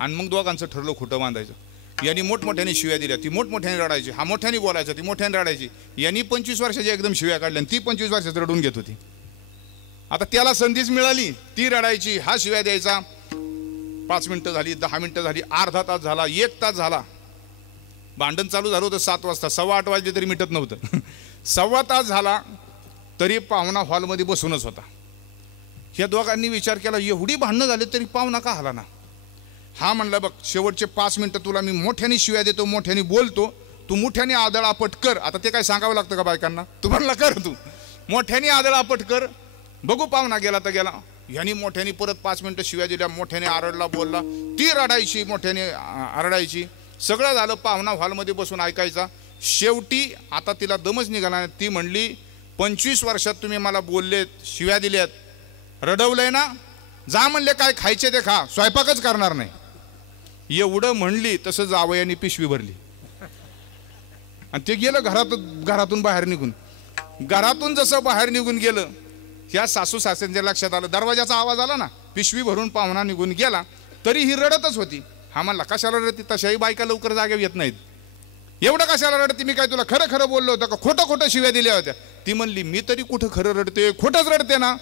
आणि मग दोघांचं ठरलं खोटं बांधायचं. यांनी मोठमोठ्याने शिव्या दिल्या, ती मोठमोठ्याने रडायची, हा मोठ्याने बोलायचं, ती मोठ्याने रडायची. यांनी 25 वर्षाच्या एकदम शिव्या काढल्या, ती 25 वर्षाचं रडून घेत होती. आता त्याला संधीच मिळाली, ती रडायची, हा शिव्या द्यायचा. 5 मिनिटं झाली, 10 मिनिटं झाली, अर्धा तास झाला, 1 तास झाला. भांडण चालू झालं होतं 7 वाजता, 7:15 वाजले तरी मिटत नव्हतं. 1/4 तास झाला तरी पाहुणा हॉलमध्ये बसूनच होता. ह्या दोघांनी विचार केला एवढी भांडणं झाली तरी पाहुणा का आला ना. हा म्हणला बघ शेवटचे 5 मिनिटं तुला मी मोठ्याने शिव्या देतो, मोठ्याने बोलतो, तू मोठ्याने आदळापट कर. आता ते काय सांगावं लागतं का बायकांना? तू म्हणला कर, तू मोठ्याने आदळापट कर, बघू पाहुणा गेला तर गेला. ह्यानी मोठ्याने परत 5 मिनिटं शिव्या दिल्या, मोठ्याने आरडला, बोलला, ती रडायची, मोठ्याने आरडायची. सगळं झालं, पाहुणा हॉलमध्ये बसून ऐकायचा. शेवटी आता तिला दमच निघाला. ती म्हणली 25 वर्षात तुम्ही मला बोललेत, शिव्या दिल्यात, रडवलंय ना, जा म्हणले काय खायचे ते खा, स्वयंपाकच करणार नाही. एवढं म्हणली तसं जावयाने पिशवी भरली आणि ते गेलं घरातून बाहेर निघून. घरातून जसं बाहेर निघून गेलं, ह्या सासू सासऱ्यांच्या लक्षात आलं, दरवाजाचा आवाज आला ना, पिशवी भरून पाहुणा निघून गेला, तरी ही रडतच होती. हा म्हणला कशाला रडती, तशाही बायका लवकर जाग्यावर येत नाहीत, एवढं कशाला रडती, मी काय तुला खरं खरं बोललो होतं का, खोटं खोटं शिव्या दिल्या होत्या? ती म्हणली मी तरी कुठं खरं रडते, खोटंच रडते ना.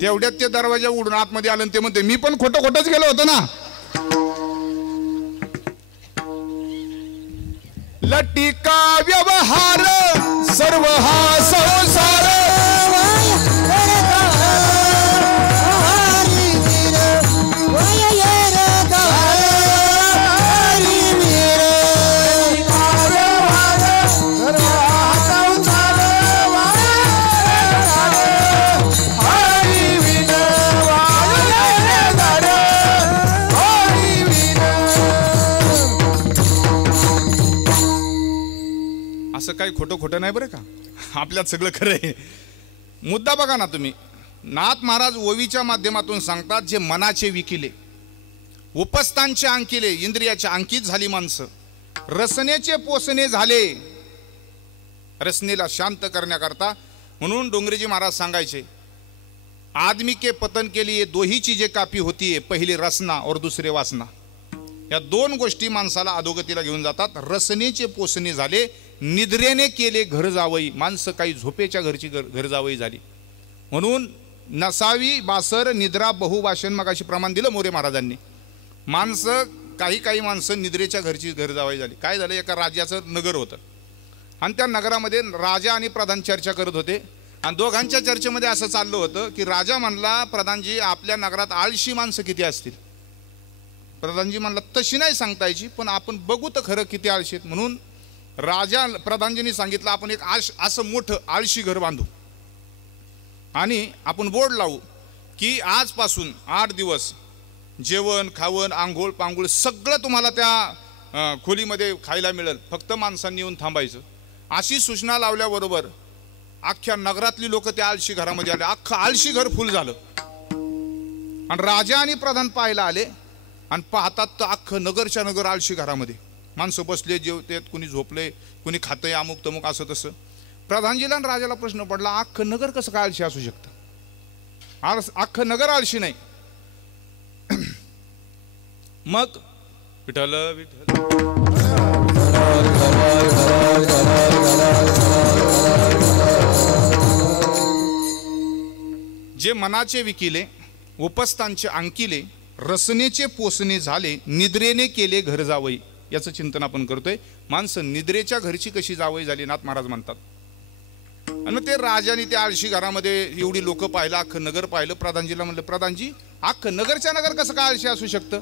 तेवढ्यात ते दरवाजा उडून आतमध्ये आलं, ते म्हणते मी पण खोटं खोटंच गेलो होतो ना. लटिका व्यवहार सर्व हा संसार, असं काही खोटं खोटं नाही बरं का, आपल्यात सगळं खरं आहे. मुद्दा बघा ना तुम्ही, नाथ महाराज ओवीच्या माध्यमातून सांगतात, जे मनाचे विकिले, उपस्थांचे अंकिले, इंद्रियाचे अंकित झाली माणसं, रसनेचे पोसणे झाले, रसनेला शांत करण्याकरता. म्हणून डोंगरेजी महाराज सांगायचे, आदमी के पतन के लिए दो ही चीजें काफी होती है, पहिली रसना और दुसरे वासना. या दोन गोष्टी माणसाला अधोगतीला घेऊन जातात. रसनेचे पोसणे झाले, निद्रेने केले घर जावई, माणसं काही झोपेच्या घरची घर जावई झाली. म्हणून नसावी बासर निद्रा बहुभाषण, मग अशी प्रमाण दिलं मोरे महाराजांनी. माणसं काही माणसं निद्रेच्या घरची घर जावई झाली. काय झालं, एका राज्याचं नगर होतं आणि त्या नगरामध्ये राजा आणि प्रधान चर्चा करत होते. आणि दोघांच्या चर्चेमध्ये असं चाललं होतं की राजा म्हणला, प्रधानजी आपल्या नगरात आळशी माणसं किती असतील. प्रधानजी म्हणला, तशी नाही सांगता यायची, पण आपण बघू तर खरं किती आळशी आहेत. म्हणून प्रधानजींनी सांगितलं, आपण एक असं मोठं आळशी घर बांधू आणि आपण बोर्ड लावू की आजपासून 8 दिवस जेवण खावण आंघोळ पांघोळ सगळं तुम्हाला त्या खोलीमध्ये खायला मिळेल, फक्त माणसांनी येऊन थांबायचं. अशी सूचना लावल्याबरोबर अख्ख्या नगरातली लोक त्या आळशी घरामध्ये आले. अख्खं आळशी घर फुल झालं आणि राजा आणि प्रधान पाहायला आले आणि पाहतात तर अख्खं नगरच्या नगर आळशी घरामध्ये. माणसं बसले, जेवतेत, कुणी झोपले, कुणी खातंय, अमुक तमुक असं तसं. प्रधानजीला आणि राजाला प्रश्न पडला, अख्खं नगर कसं काय आळशी असू शकतं, अख्खं नगर आळशी नाही. मग विठ्ठल जे मनाचे विकिले, उपस्थांचे अंकिले, रसनेचे पोसणे झाले, निद्रेने केले घर जावई, याचं चिंतन आपण करतोय. माणसं निद्रेच्या घरची कशी जावई झाली, नाथ महाराज म्हणतात. आणि ते राजाने त्या आळशी घरामध्ये एवढी लोक पाहिलं, अख्खं नगर पाहिलं. प्रधानजीला म्हणलं, प्रधानजी अख्खं नगरच्या नगर कसं काय आळशी असू शकतं.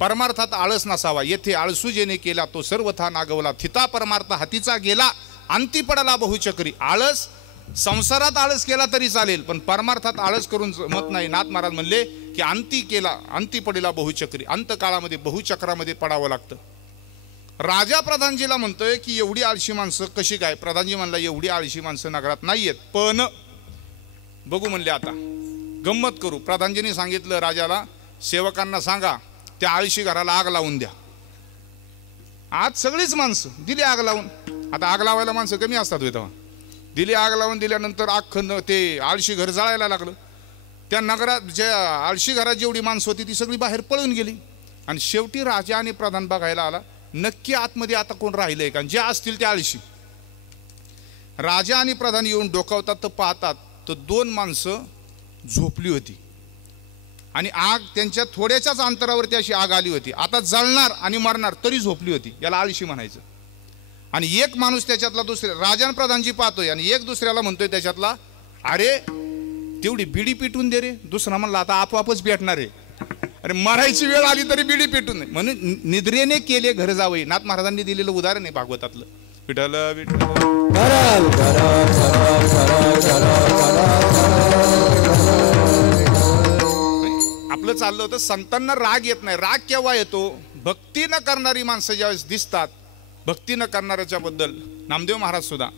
परमार्थात आळस नसावा, येथे आळसू जेने केला तो सर्वथा नागवला, थिता परमार्थ हातीचा गेला, अंती पडला बहुचक्री. आळस संसारात आळस केला तरी चालेल, पण परमार्थात आळस करून मत नाही. नाथ महाराज म्हणले की अंती पडला बहुचक्री, अंतकाळामध्ये बहुचक्रामध्ये पडावं लागतं. राजा प्रधानजीला म्हणतोय की एवढी आळशी माणसं कशी काय. प्रधानजी म्हणला, एवढी आळशी माणसं नगरात नाहीयेत, पण बघू म्हणले, आता गंमत करू. प्रधानजींनी सांगितलं राजाला, सेवकांना सांगा त्या आळशी घराला आग लावून द्या. आज सगळीच माणसं दिली आग लावून. आता आग लावायला माणसं कमी असतात तेव्हा. दिली आग लावून दिल्यानंतर अख्खं ते आळशी घर जळायला लागलं. त्या नगरात ज्या आळशी घरात जेवढी माणसं होती ती सगळी बाहेर पळून गेली. आणि शेवटी राजा आणि प्रधान बघायला आला, नक्की आतमध्ये आता कोण राहिलंय का, जे असतील त्या आळशी. राजा आणि प्रधान येऊन डोकावतात तर पाहतात तर 2 माणसं झोपली होती आणि आग त्यांच्या थोड्याच्याच अंतरावरती अशी आग आली होती. आता जळणार आणि मरणार तरी झोपली होती, याला आळशी म्हणायचं. आणि एक माणूस त्याच्यातला दुसऱ्या राजा प्रधानजी पाहतोय आणि एक दुसऱ्याला म्हणतोय त्याच्यातला, अरे तेवढी बिडी पिटून दे रे. दुसरा म्हणला, आता आपोआपच पेटणार आहे. अरे मरायची वेळ आली तरी बिडी पेटून नाही. म्हणून निद्रेने केले घर जावई. नाथ महाराजांनी दिलेलं उदाहरण आहे भागवतातलं. विठ्ठल विठ्ठल आपलं चाललं होतं. संतांना राग येत नाही. राग केव्हा येतो, भक्ती न करणारी माणसं ज्यावेळेस दिसतात, भक्ती न करणाऱ्याच्या बद्दल नामदेव महाराज सुद्धा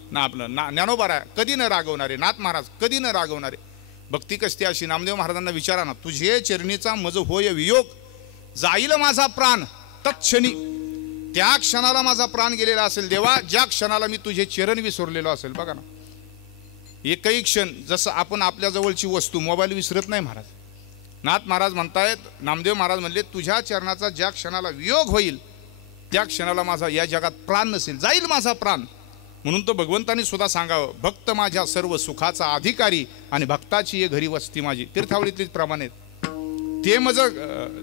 ज्ञानोबा कधी न रागवणारे, नाथ महाराज कधी न रागवणारे. भक्ती कसती अशी, नामदेव महाराजांना विचारा ना, तुझे चरणीचा मज होय वियोग, जाईल माझा प्राण तत्क्षणी. त्या क्षणाला माझा प्राण गेलेला असेल देवा, ज्या क्षणाला मी तुझे चरण विसरलेलो असेल. बघा ना, एकही क्षण, जसं आपण आपल्या जवळची वस्तू मोबाईल विसरत नाही महाराज. नाथ महाराज म्हणतायत, नामदेव महाराज म्हणले, तुझ्या चरणाचा ज्या क्षणाला वियोग होईल त्या क्षणाला माझा या जगात प्राण नसेल, जाईल माझा प्राण. म्हणून तो भगवंतांनी सुद्धा सांगावं, भक्त माझ्या सर्व सुखाचा अधिकारी आणि भक्ताची ये घरी वस्ती माझी. तीर्थावळीतलीच प्रमाणे ते मज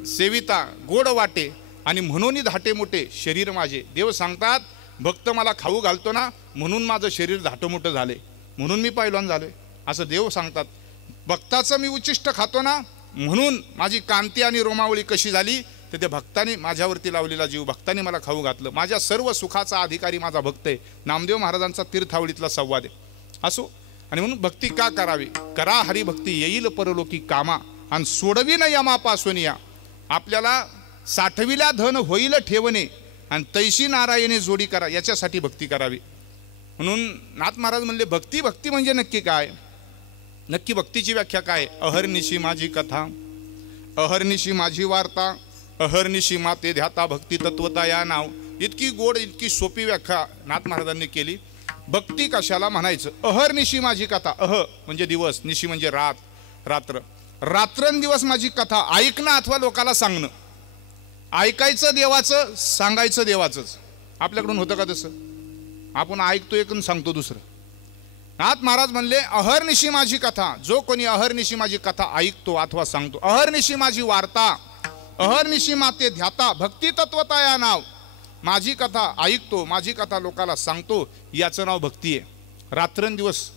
सेविता गोड वाटे आणि म्हणून धाटे मोठे शरीर माझे. देव सांगतात, भक्त मला खाऊ घालतो ना म्हणून माझं शरीर धाटं मोठं झाले, म्हणून मी पैलवान झालोय, असं देव सांगतात. भक्ताचं मी उच्चिष्ट खातो ना म्हणून माझी कांती आणि रोमावळी कशी झाली, तर त्या भक्ताने माझ्यावरती लावलेला जीव, भक्ताने मला खाऊ घातलं. माझ्या सर्व सुखाचा अधिकारी माझा भक्त आहे. नामदेव महाराजांचा तीर्थावळीतला संवाद आहे. असो, आणि म्हणून भक्ती का करावी, करा हरिभक्ती येईल परलोकी कामा, आणि सोडवी न यमापासून या. आपल्याला साठविल्या धन होईल ठेवणे, आणि तैशी नारायणे जोडी करा, याच्यासाठी भक्ती करावी. म्हणून नाथ महाराज म्हणले भक्ती भक्ती म्हणजे नक्की काय, नक्की भक्तीची व्याख्या काय. अहर्निशी माझी कथा, अहर्निशी माझी वार्ता, अहर्निशी माते ध्याता भक्ती तत्वता या नाव. इतकी गोड इतकी सोपी व्याख्या नाथ महाराजांनी केली. भक्ती कशाला म्हणायचं. अहर्निशी माझी कथा, अह म्हणजे दिवस, निशी म्हणजे रात, रात्र, रात्रंदिवस माझी कथा ऐकणं अथवा लोकाला सांगणं. ऐकायचं देवाचं, सांगायचं देवाचंच. आपल्याकडून होतं का तसं? आपण ऐकतो एक आणि सांगतो दुसरं. नाथ महाराज म्हणले अहर्निशी माझी कथा, जो कोणी अहर्निशी माझी कथा ऐकतो अथवा सांगतो. अहर्निशी माझी वार्ता, अहर्निशी माते ध्याता भक्ती तत्वता या नाव. माझी कथा ऐकतो, माझी कथा लोकाला सांगतो, याचं नाव भक्ती आहे. रात्रंदिवस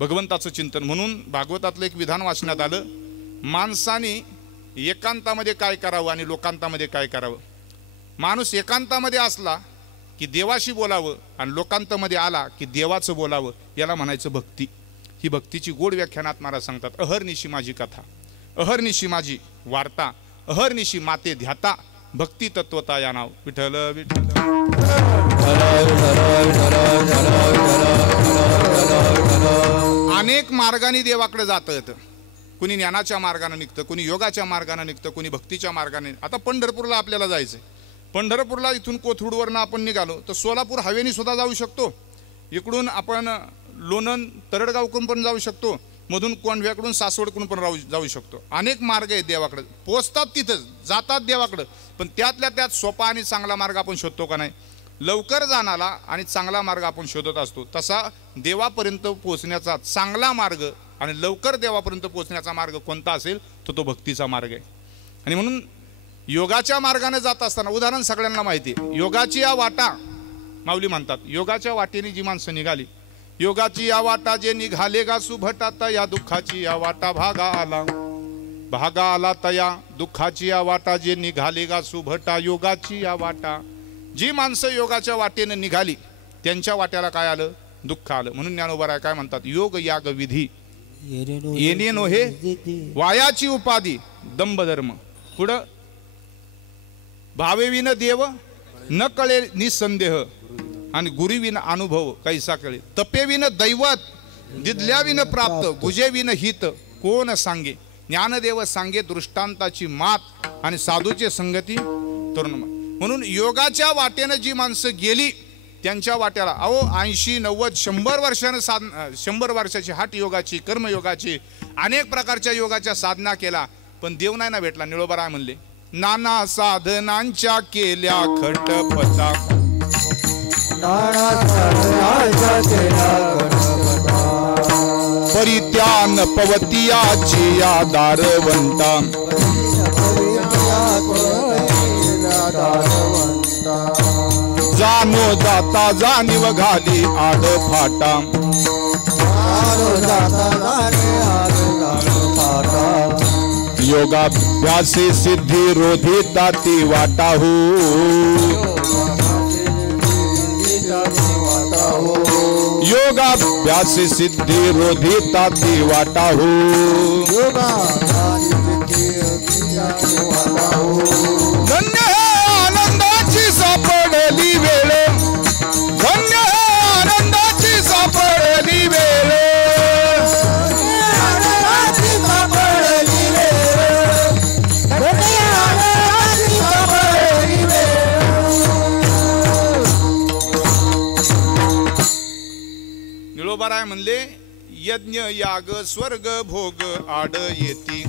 भगवंताचं चिंतन. म्हणून भागवतातलं एक विधान वाचण्यात आलं, माणसाने एकांतामध्ये काय करावं आणि लोकांतामध्ये काय करावं. माणूस एकांतामध्ये असला की देवाशी बोलावं आणि लोकांतामध्ये आला की देवाचं बोलावं, याला म्हणायचं भक्ती. ही भक्तीची गोड व्याख्यानात महाराज सांगतात. अहर्निशी माझी कथा, अहर्निशी माझी वार्ता, अहर्निशी माते ध्याता भक्ती तत्वता या नाव. विठ्ठल विठ्ठल. अनेक मार्गाने देवाकडे जातं येतं. कुणी ज्ञानाच्या मार्गाने निघतं, कुणी योगाच्या मार्गाने निघतं, कुणी भक्तीच्या मार्गाने. आता पंढरपूरला आपल्याला जायचंय. पंढरपूरला इथून कोथरूडवरनं आपण निघालो तर सोलापूर हवेनी सुद्धा जाऊ शकतो. इकडून आपण लोणंद तरडगावकडून पण जाऊ शकतो, मधून कोंढव्याकडून सासवडकडून पण जाऊ शकतो. अनेक मार्ग आहेत देवाकडे. पोचतात तिथंच, जातात देवाकडं. पण त्यातल्या त्यात सोपा आणि चांगला मार्ग आपण शोधतो का नाही? लवकर जाणारा आणि चांगला मार्ग आपण शोधत असतो. तसा देवापर्यंत पोहोचण्याचा चांगला मार्ग आणि लवकर देवापर्यंत पोहोचण्याचा मार्ग कोणता असेल तर तो भक्तीचा मार्ग आहे. आणि म्हणून योगाच्या मार्गाने जात असताना उदाहरण सगळ्यांना माहिती आहे. योगाची या वाटा माऊली म्हणतात, योगाच्या वाटेने जी माणसं निघाली, योगाची या वाटा जे निघाले गा सुभटात, या दुःखाची या वाटा भागा आला, भागा आला तया दुःखाची या वाटा जे निघाले गा सुभटा. योगाची या वाटा, जी माणसं योगाच्या वाटेने निघाली त्यांच्या वाट्याला काय आलं? दुःख आलं. म्हणून ज्ञानोबा काय म्हणतात, योग याग विधी येणे नोहे वायाची उपाधी दंभ धर्म. पुढं भावेविन देव न कळे निसंदेह आणि गुरुविन अनुभव कैसा कळे. तपेविन दैवत दिदल्याविन प्राप्त गुजेविन हित कोण सांगे. ज्ञानदेव सांगे दृष्टांताची मात आणि साधूचे संगती तरुण. म्हणून योगाच्या वाटेनं जी माणसं गेली त्यांच्या वाट्याला 80, 90, 100 वर्षानं 100 वर्षाची हट योगाची, कर्मयोगाची, अनेक प्रकारच्या योगाच्या साधना केला, पण देव नाही ना भेटला. निळोबा म्हणले नाना साधनांच्या केल्या खटपटा, परित्यान पवतियाची या दारवंता, जानो जाता जाणीव घाली आड फाटा, योगाभ्यासी सिद्धी रोधी ताती वाटाहू, योगाभ्यासी सिद्धी रोधी ताती वाटाहू, धन्य हे आनंदाची सापडली वेळ, धन्य हे आनंदाची सापडली वेळ, निळोबाराय म्हणले यज्ञ याग स्वर्ग भोग आड येती,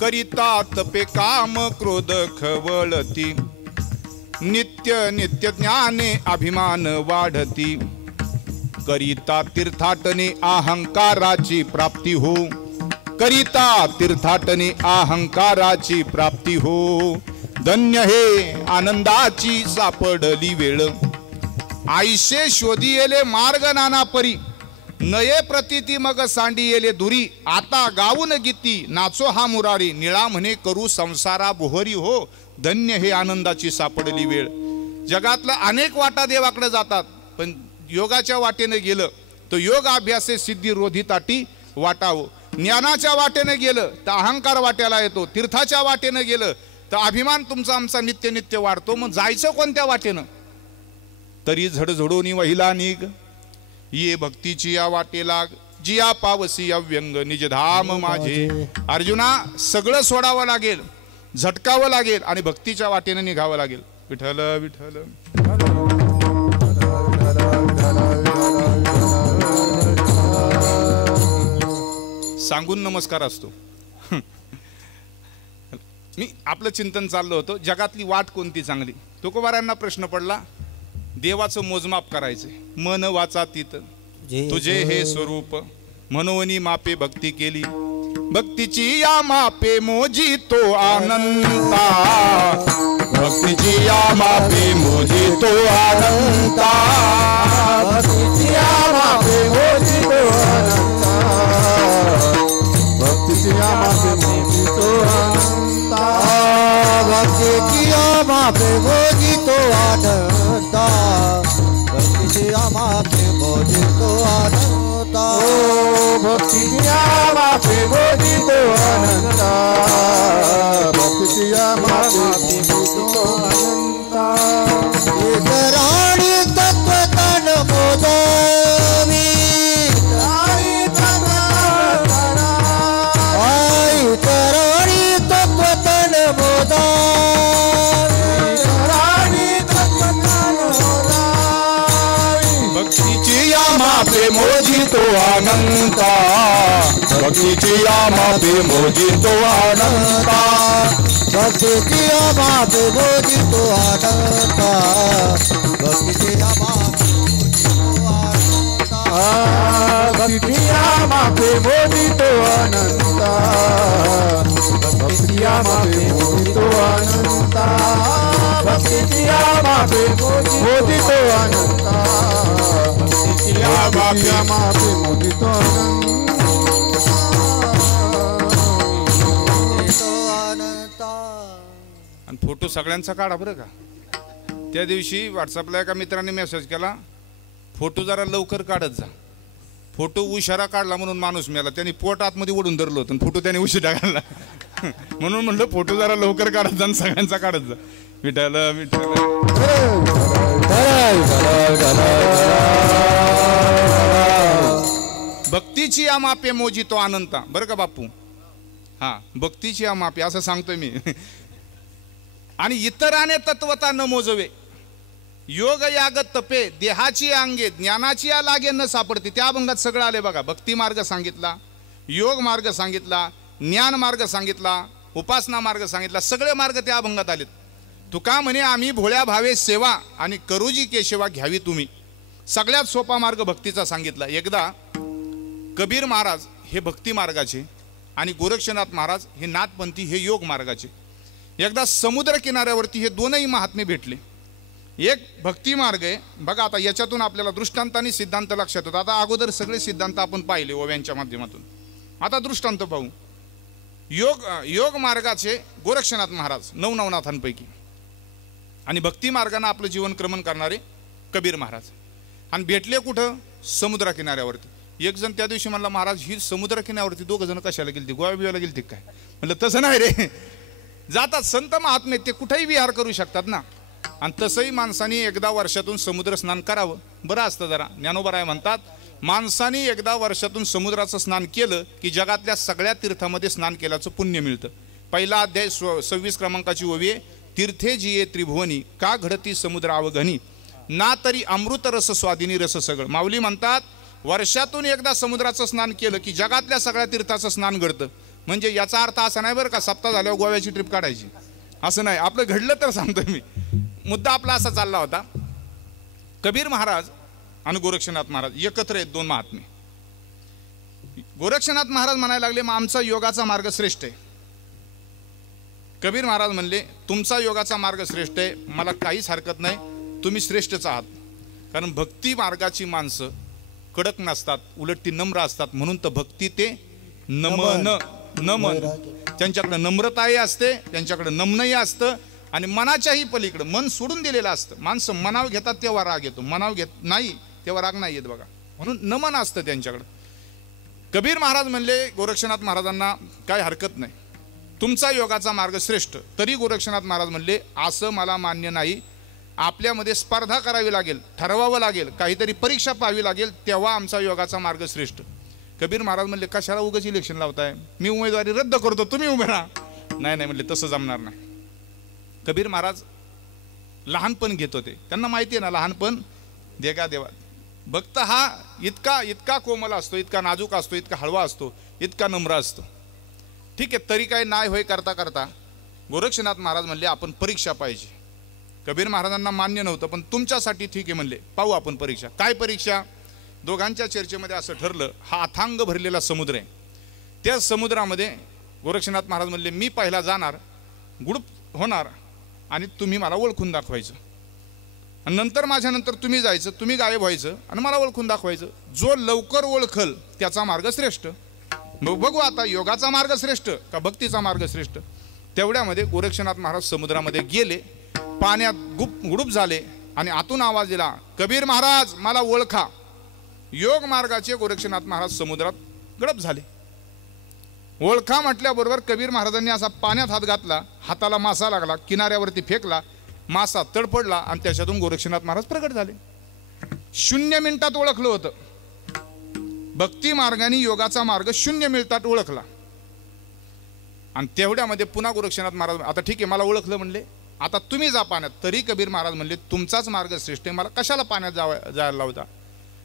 करिता तपे काम क्रोध खवळती, नित्य नित्य ज्ञाने अभिमान वाढती, करिता तीर्थाटने अहंकाराची प्राप्ती हो, करिता तीर्थाटने अहंकाराची प्राप्ती हो, धन्य हे आनंदाची सापडली वेळ, आईशे शोधी येले मार्ग नाना परी, नये प्रतीती मग सांडी येले दुरी, आता गाऊन गीती नाचो हा मुरारी, निळा म्हणे करू संसारा बोहरी हो, धन्य हे आनंदाची सापडली वेळ. जगातला अनेक वाटा देवाकडे जातात, पण योगाच्या वाटेने गेलं तर योग अभ्यासे सिद्धी रोधी ताटी वाटावं, ज्ञानाच्या वाटेने गेलं तर अहंकार वाट्याला येतो, तीर्थाच्या वाटेने गेलं तर अभिमान तुमचा आमचा नित्य नित्य वाढतो. मग जायचं कोणत्या वाटेनं? तरी झडझडोनी वहिला निघ ये भक्तीची या वाटे लाग जिया पावसी अव्यंग निजधाम माझे. अर्जुना सगळं सोडावं लागेल, झटकावं लागेल आणि भक्तीच्या वाटेने निघावं लागेल. विठ्ठल विठ्ठल. सांगून नमस्कार असतो. मी आपलं चिंतन चाललं होतं, जगातली वाट कोणती चांगली. तुकोबारांना प्रश्न पडला, देवाचं मोजमाप करायचंय. मन वाचा तीत तुझे हे स्वरूप, मनोनी मापे भक्ती केली. भक्तीची या मापे मोजी तो अनंता, भक्तीची या मापे मोजी तो अनंता, भक्तीची या मापे मोजी तो अनंता, भक्तीची या मापे मोजी तो अनंता, भक्तीची या मापे मोजी तो अनंता, भक्तीची या मापे मोजी तो अनंता. भक्तीची या मापे मोजी तो अनंता, भक्तीची या मापे मोजी तो अनंता. इतराणी तत्वतन मोजावी, इतराणी तत्वतन मोजावी, भक्तीची या मापे मोजी तो अनंता, भक्तीची या मापे मोजी तो अनंता, भक्तीची या मापे मोजी तो अनंता, भक्तीची या मापे मोजी तो अनंता. भक्तीची या मापे मोजी तो अनंता, भक्तीची या मापे मोजी तो अनंता, भक्तीची या मापे मोजी तो अनंता, भक्तीची या मापे मोजी तो अनंता. आणि फोटो सगळ्यांचा काढा बरं का. त्या दिवशी व्हॉट्सअपला एका मित्राने मेसेज केला, फोटो जरा लवकर काढत जा. फोटो उशिरा काढला म्हणून माणूस मेला. त्यांनी पोट आतमध्ये ओढून धरलं होतं, फोटो त्याने उशिरा काढला. म्हणून म्हणलं फोटो जरा लवकर काढत जा आणि सगळ्यांचा काढत जा. विठ्ठल विठ्ठल. भक्तीची या मापे मोजी तो अनंता. बरं का बापू, हा भक्तीची या मापे असं सांगतोय मी. आणि इतराने तत्वता न मोजवे, योग याग तपे देहाची अंगे ज्ञानाची या लागे न सापडते. त्या अभंगात सगळं आले बघा. भक्ती मार्ग सांगितला, योग मार्ग सांगितला, ज्ञान मार्ग सांगितला, उपासना मार्ग सांगितला. सगळे मार्ग त्या अभंगात आलेत. तुका म्हणे आम्ही भोळ्या भावे सेवा आणि करूजी केशवा घ्यावी तुम्ही. सगळ्यात सोपा मार्ग भक्तीचा सांगितला. एकदा कबीर महाराज हे भक्ती मार्गाचे आणि गोरक्षनाथ महाराज हे नाथपंथी हे योग मार्गाचे. एकदा समुद्र किनाऱ्यावरती हे दोनही महात्मे भेटले. एक भक्ती मार्ग आहे बघा. आता याच्यातून आपल्याला दृष्टांत आणि सिद्धांत लक्षात होतात. आता अगोदर सगळे सिद्धांत आपण पाहिले ओव्यांच्या माध्यमातून, आता दृष्टांत पाहू. योग मार्गाचे गोरक्षनाथ महाराज नवनाथांपैकी, आणि भक्ती मार्गाने आपलं जीवन क्रमण करणारे कबीर महाराज. आणि भेटले कुठं? समुद्रा किनाऱ्यावरती. एक जण त्या दिवशी म्हणला, महाराज ही समुद्र किनाऱ्यावरती दोघं जण कशाला गेलती, गोवा बिवाला गेलती काय? म्हणलं तसं नाही रे, जातात संत महात्मे, ते कुठेही विहार करू शकतात ना. आणि तसंही माणसाने एकदा वर्षातून समुद्र स्नान करावं, बरं असतं जरा. ज्ञानोबराय म्हणतात, माणसाने एकदा वर्षातून समुद्राचं स्नान केलं की जगातल्या सगळ्या तीर्थामध्ये स्नान केल्याचं पुण्य मिळतं. पहिला अध्याय 26 क्रमांकाची ओवी आहे. तीर्थे जिये त्रिभुवनी का घडती समुद्र अवघणी, ना तरी अमृत रस स्वादिनी रस सगळं. माऊली म्हणतात, वर्षातून एकदा समुद्राचं स्नान केलं की जगातल्या सगळ्या तीर्थाचं स्नान घडतं. म्हणजे याचा अर्थ असा नाही बरं का सप्ताह झाल्यावर गोव्याची ट्रिप काढायची, असं नाही. आपलं घडलं तर सांगतोय मी. मुद्दा आपला असा चालला होता, कबीर महाराज आणि गोरक्षनाथ महाराज एकत्र आहेत, दोन महात्मे. गोरक्षनाथ महाराज म्हणायला लागले, मग आमचा योगाचा मार्ग श्रेष्ठ आहे. कबीर महाराज म्हणले, तुमचा योगाचा मार्ग श्रेष्ठ आहे, मला काहीच हरकत नाही, तुम्ही श्रेष्ठच आहात. कारण भक्ती मार्गाची माणसं कडक नसतात, उलट ती नम्र असतात. म्हणून तर भक्ती ते नमन, त्यांच्याकडे नम्रताही असते, त्यांच्याकडे नमनही असतं, आणि मनाच्याही पलीकडं मन सोडून दिलेलं असतं. माणसं मनाव घेतात तेव्हा राग येतो, मनाव घेत नाही तेव्हा राग नाही येत बघा. म्हणून नमन असतं त्यांच्याकडं. कबीर महाराज म्हणले गोरक्षनाथ महाराजांना, काय हरकत नाही, तुमचा योगाचा मार्ग श्रेष्ठ. तरी गोरक्षनाथ महाराज म्हणले, असं मला मान्य नाही, आपल्यामध्ये स्पर्धा करावी लागेल, ठरवावं लागेल, काहीतरी परीक्षा पाहावी लागेल, तेव्हा आमचा योगाचा मार्ग श्रेष्ठ. कबीर महाराज म्हणले कशाला उगाच इलेक्शन लावताय, मी उमेदवारी रद्द करतो, तुम्ही उभे राहा. नाही नाही म्हणले तसं जमणार नाही. कबीर महाराज लहानपण घेत होते, त्यांना माहिती आहे ना लहानपण देगा देवा. भक्त हा इतका इतका कोमल असतो, इतका नाजूक असतो, इतका हळवा असतो, इतका नम्र असतो. ठीक आहे, तरी काय नाही होय करता करता गोरक्षनाथ महाराज म्हणले आपण परीक्षा पाहिजे. कबीर महाराजांना मान्य नव्हतं, पण तुमच्यासाठी ठीक आहे म्हणले, पाहू आपण परीक्षा. काय परीक्षा? दोघांच्या चर्चेमध्ये असं ठरलं, हा अथांग भरलेला समुद्र आहे, त्या समुद्रामध्ये गोरक्षनाथ महाराज म्हणले मी पहिला जाणार, गुडूप होणार आणि तुम्ही मला ओळखून दाखवायचं, आणि नंतर माझ्यानंतर तुम्ही जायचं, तुम्ही गायब व्हायचं आणि मला ओळखून दाखवायचं. जो लवकर ओळखल त्याचा मार्ग श्रेष्ठ. मग बघू आता योगाचा मार्ग श्रेष्ठ का भक्तीचा मार्ग श्रेष्ठ. तेवढ्यामध्ये गोरक्षनाथ महाराज समुद्रामध्ये गेले, पाण्यात गुडूप झाले आणि आतून आवाज दिला, कबीर महाराज मला ओळखा. योग मार्गाचे गोरक्षनाथ महाराज समुद्रात गडप झाले. ओळखा म्हटल्याबरोबर कबीर महाराजांनी असा पाण्यात हात घातला, हाताला मासा लागला, किनाऱ्यावरती फेकला, मासा तडपडला आणि त्याच्यातून गोरक्षनाथ महाराज प्रगट झाले. 0 मिनिटात ओळखलं होतं. भक्ती मार्गाने योगाचा मार्ग 0 मिनिटात ओळखला. आणि तेवढ्यामध्ये पुन्हा गोरक्षनाथ महाराज आता ठीक आहे मला ओळखलं म्हणले, आता तुम्ही जा पाण्यात. तरी कबीर महाराज म्हणले तुमचाच मार्ग श्रेष्ठ आहे, मला कशाला पाण्यात जायला लावता,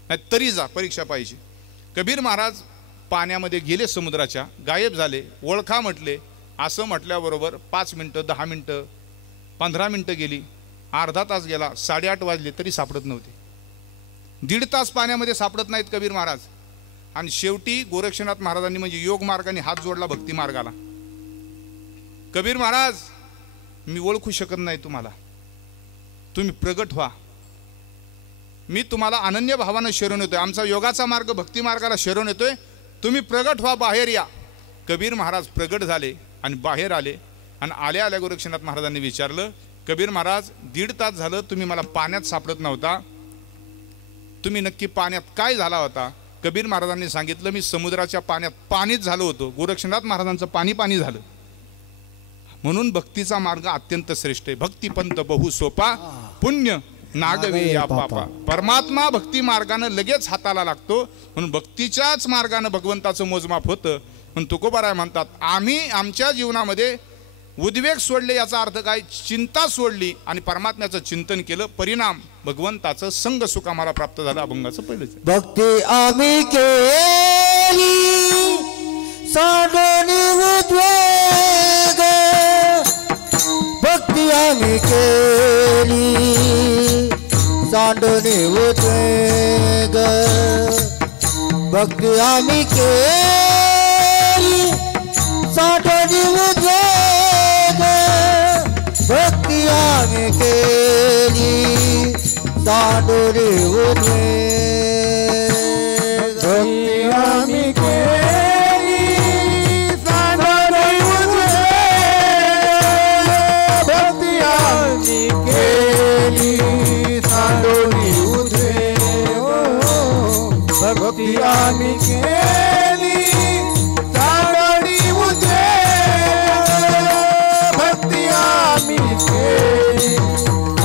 नाही तरी जा, परीक्षा पाहिजे. कबीर महाराज पाण्यामध्ये गेले, समुद्राच्या गायब झाले. ओळखा म्हटले, असं म्हटल्याबरोबर 5 मिनटं 10 मिनटं 15 मिनटं गेली, अर्धा तास गेला, 8:30 वाजले तरी सापडत नव्हते. 1.5 तास पाण्यामध्ये सापडत नाहीत कबीर महाराज. आणि शेवटी गोरक्षनाथ महाराजांनी म्हणजे योग मार्गाने हात जोडला भक्ती मार्गाला. कबीर महाराज मी ओळखू शकत नाही तुम्हाला, तुम्ही प्रगट व्हा, मी तुम्हाला अनन्य भावानं शरण येतोय, आमचा योगाचा मार्ग भक्ती मार्गाला शरण येतोय, तुम्ही प्रगट व्हा, बाहेर या. कबीर महाराज प्रगट झाले आणि बाहेर आले. आणि आल्या आल्या गोरक्षनाथ महाराजांनी विचारलं, कबीर महाराज 1.5 तास झालं तुम्ही मला पाण्यात सापडत नव्हता, तुम्ही नक्की पाण्यात काय झाला होता? कबीर महाराजांनी सांगितलं मी समुद्राच्या पाण्यात पाणीच झालो होतो. गोरक्षनाथ महाराजांचं पाणी पाणी झालं. म्हणून भक्तीचा मार्ग अत्यंत श्रेष्ठ आहे. भक्ती पंथ बहु सोपा, पुण्य नागवे या पापा. परमात्मा भक्ती मार्गाने लगेच हाताला लागतो. म्हणून भक्तीच्याच मार्गाने भगवंताचं मोजमाप होतं. म्हणून तुकोबाराय म्हणतात आम्ही आमच्या जीवनामध्ये उद्वेग सोडले, याचा अर्थ काय, चिंता सोडली आणि परमात्म्याचं चिंतन केलं, परिणाम भगवंताचं संग सुख आम्हाला प्राप्त झालं. अभंगाचं पहिलंच भक्ती आम्ही केली साडोनी उद्वेग, भक्ती आम्ही केली सांडोनी उद्वेग, भक्ती आम्ही केली सांडोनी उद्वेग, भक्ती आम्ही केली सांडोनी उद्वेग, भक्ती आम्ही केली सांडोनी उद्वेग, भक्ती आम्ही केली सांडोनी उद्वेग, भक्ती आम्ही केली सांडोनी उद्वेग, भक्ती आम्ही केली सांडोनी उद्वेग, भक्ती आम्ही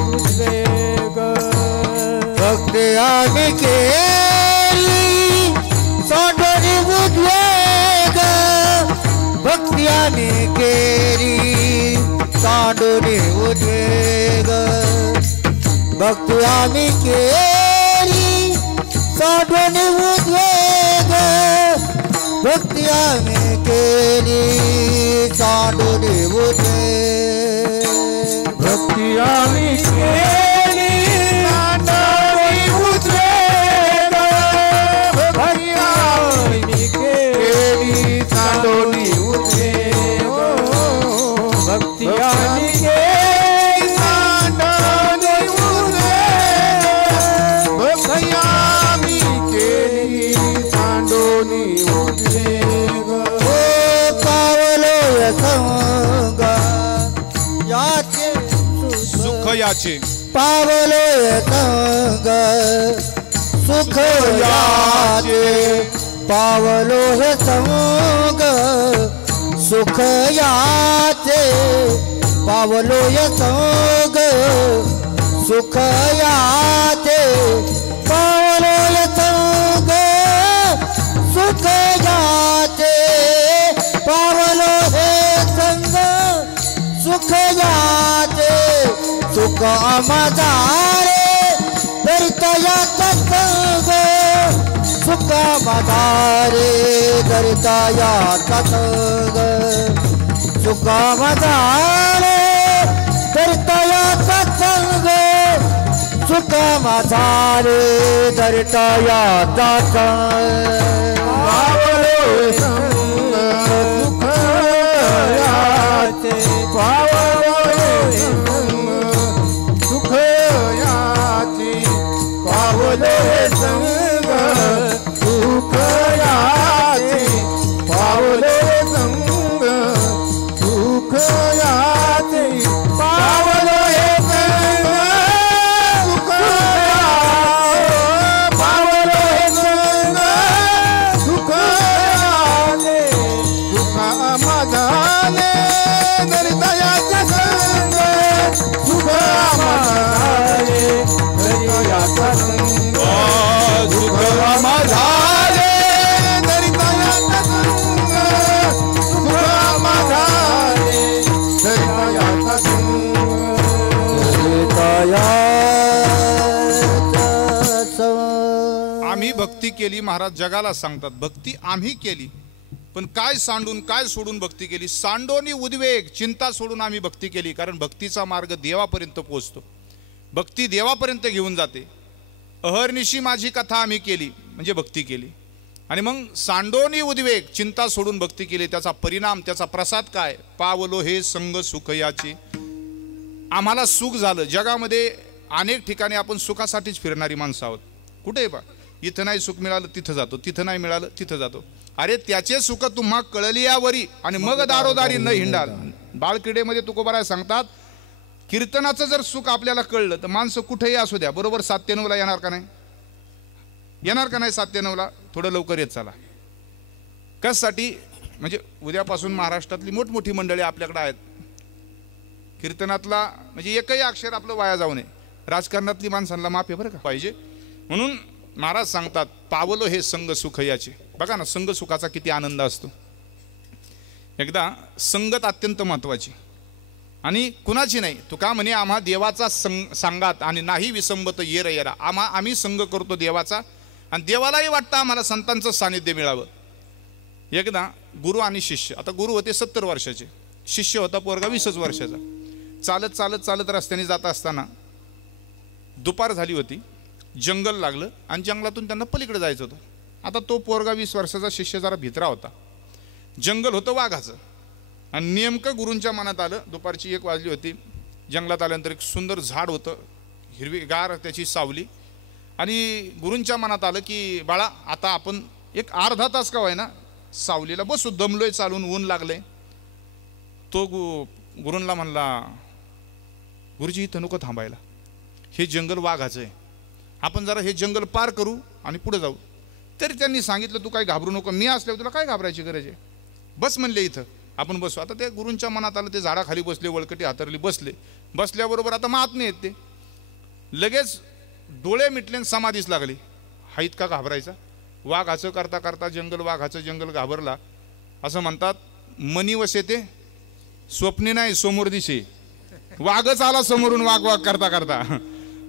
केली सांडोनी उद्वेग, भक्ती आम्ही केली सांडोनी उद्वेग, भक्ती आम्ही केली सांडोनी उद्वेग, भक्ती आम्ही केली सांडोनी उद्वेग, भक्ती आम्ही केली सांडोनी उद्वेग, भक्ती आम्ही केली सांडोनी उद्वेग, भक्ती आम्ही केली सांडोनी उद्वेग, भक्ती आम्ही केली सांडोनी उद्वेग. ओ पावलो संग याचे सुख याचे, पावलो संग सुख याचे, पावलो संग सुख याचे, पावलोय संग सुख याचे पावलोय संग सुख याचे पावलो हे संग सुख याचे सुख माझारे दरितयाचा संग सुख माझारे दरितयाचा संग सुख माझारे दरितयाचा संग सुख माझारे दरितयाचा संग पावलो संग सुख याचे पावलो संग सुख याचे पावलो संग सुख याचे पावलो संग सुख याचे पावलो संग सुख याचे पावलो संग सुख याचे सुख माझाने दरितयाचा संग सुख माझाने दरितयाचा संग सुख माझाने दरितयाचा संग सुख माझाने दरितयाचा संग आम्ही भक्ती केली. महाराज जगाला सांगतात भक्ती आम्ही केली, पण काय सांडून काय सोडून भक्ती केली. सांडोनी उद्वेग चिंता सोडून आम्ही भक्ती केली, कारण भक्तीचा मार्ग देवापर्यंत पोहोचतो. भक्ती देवापर्यंत घेऊन जाते. अहर्निशी माझी कथा आम्ही केली म्हणजे भक्ती केली. आणि मग सांडोनी उद्वेग चिंता सोडून भक्ती केली. त्याचा परिणाम त्याचा प्रसाद काय. पावलो हे संग सुख याचे. आम्हाला सुख झालं. जगामध्ये अनेक ठिकाणी आपण सुखासाठीच फिरणारी माणसं आहोत. कुठे बा इथं नाही सुख मिळालं तिथं जातो, तिथं नाही मिळालं तिथं जातो. अरे त्याचे सुख तुम्हा कळली यावरी आणि मग दारोदारी न हिंडाल. बाळकिडेमध्ये तुकोबाराय सांगतात कीर्तनाचं जर सुख आपल्याला कळलं तर माणसं कुठेही असू द्या बरोबर 7 ते 9 येणार का नाही. येणार का नाही 7 ते 9 थोडं लवकर येत चला. कशासाठी म्हणजे उद्यापासून महाराष्ट्रातली मोठमोठी मंडळी आपल्याकडे आहेत. कीर्तनातला म्हणजे एकही अक्षर आपलं वाया जाऊ नये. राजकारणातली माणसांना माफ आहे बरं का पाहिजे. म्हणून महाराज सांगतात पावलो हे संग सुख याचे. बघा ना संग सुखाचा किती आनंद असतो. एकदा संगत अत्यंत महत्वाची आणि कुणाची नाही. तुका म्हणे आम्हा देवाचा सांगात आणि नाही विसंबत येर येरा. आम्ही संग करतो देवाचा आणि देवालाही वाटतं आम्हाला संतांचं सानिध्य मिळावं. एकदा गुरु आणि शिष्य. आता गुरु होते 70 वर्षाचे, शिष्य होता पोरगा 20 वर्षाचा. चालत चालत चालत रस्त्याने जात असताना दुपार झाली होती. जंगल लागलं आणि जंगलातून त्यांना पलीकडे जायचं होतं. आता तो पोरगा 20 वर्षाचा शिष्य जरा भित्रा होता. जंगल होतं वाघाचं आणि नेमकं गुरूंच्या मनात आलं. दुपारची 1 वाजली होती. जंगलात आल्यानंतर एक सुंदर झाड होतं, हिरवीगार त्याची सावली. आणि गुरूंच्या मनात आलं की बाळा आता आपण एक अर्धा तास का होईना सावलीला बसू, दमलोय चालून ऊन लागले. तो गुरूंना म्हणला गुरुजी इथं नको थांबायला, हे जंगल वाघाचं आहे, आपण जरा हे जंगल पार करू आणि पुढे जाऊ. तरी त्यांनी सांगितलं तू काय घाबरू नको, मी असल्यावर तुला काय घाबरायची गरज आहे, बस म्हणले इथं आपण बसू. आता त्या गुरूंच्या मनात आलं. ते झाडाखाली बसले, वळकटी हातरली बसले. बसल्याबरोबर आता महात्मे आहेत ते. लगेच डोळे मिटले समाधीच लागली. हा इतका घाबरायचा. वाघाचं करता करता जंगल वाघाचं जंगल घाबरला. असं म्हणतात मनी वसे ते स्वप्ने नाही समोर दिसे. वाघच आला समोरून वाघ वाघ करता करता.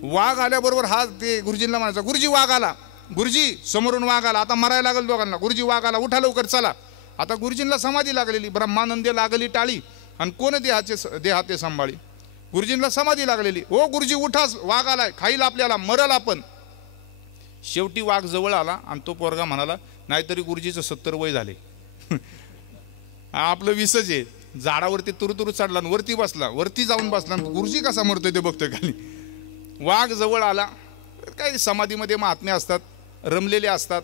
वाघ आल्याबरोबर हा ते गुरुजींना म्हणायचा गुरुजी वाघ आला, गुरुजी समोरून वाघ आला, आता मरायला लागल दोघांना. गुरुजी वाघ आला, उठा लवकर चला. आता गुरुजींना समाधी लागलेली. ब्रह्मानंदे लागली टाळी आणि कोण देहाते सांभाळी. गुरुजींना समाधी लागलेली. ओ गुरुजी उठाच, वाघ आलाय, खाईल आपल्याला, मरल आपण. शेवटी वाघ जवळ आला आणि तो पोरगा म्हणाला नाहीतरी गुरुजीचं 70 वय झाले, आपलं 20च आहे. झाडावरती तुरुतुरु चढला, वरती बसला, वरती जाऊन बसला. गुरुजी कसा मरतोय ते बघतोय खाली. वाघ जवळ आला. काही समाधीमध्ये महात्मे असतात, रमलेले असतात.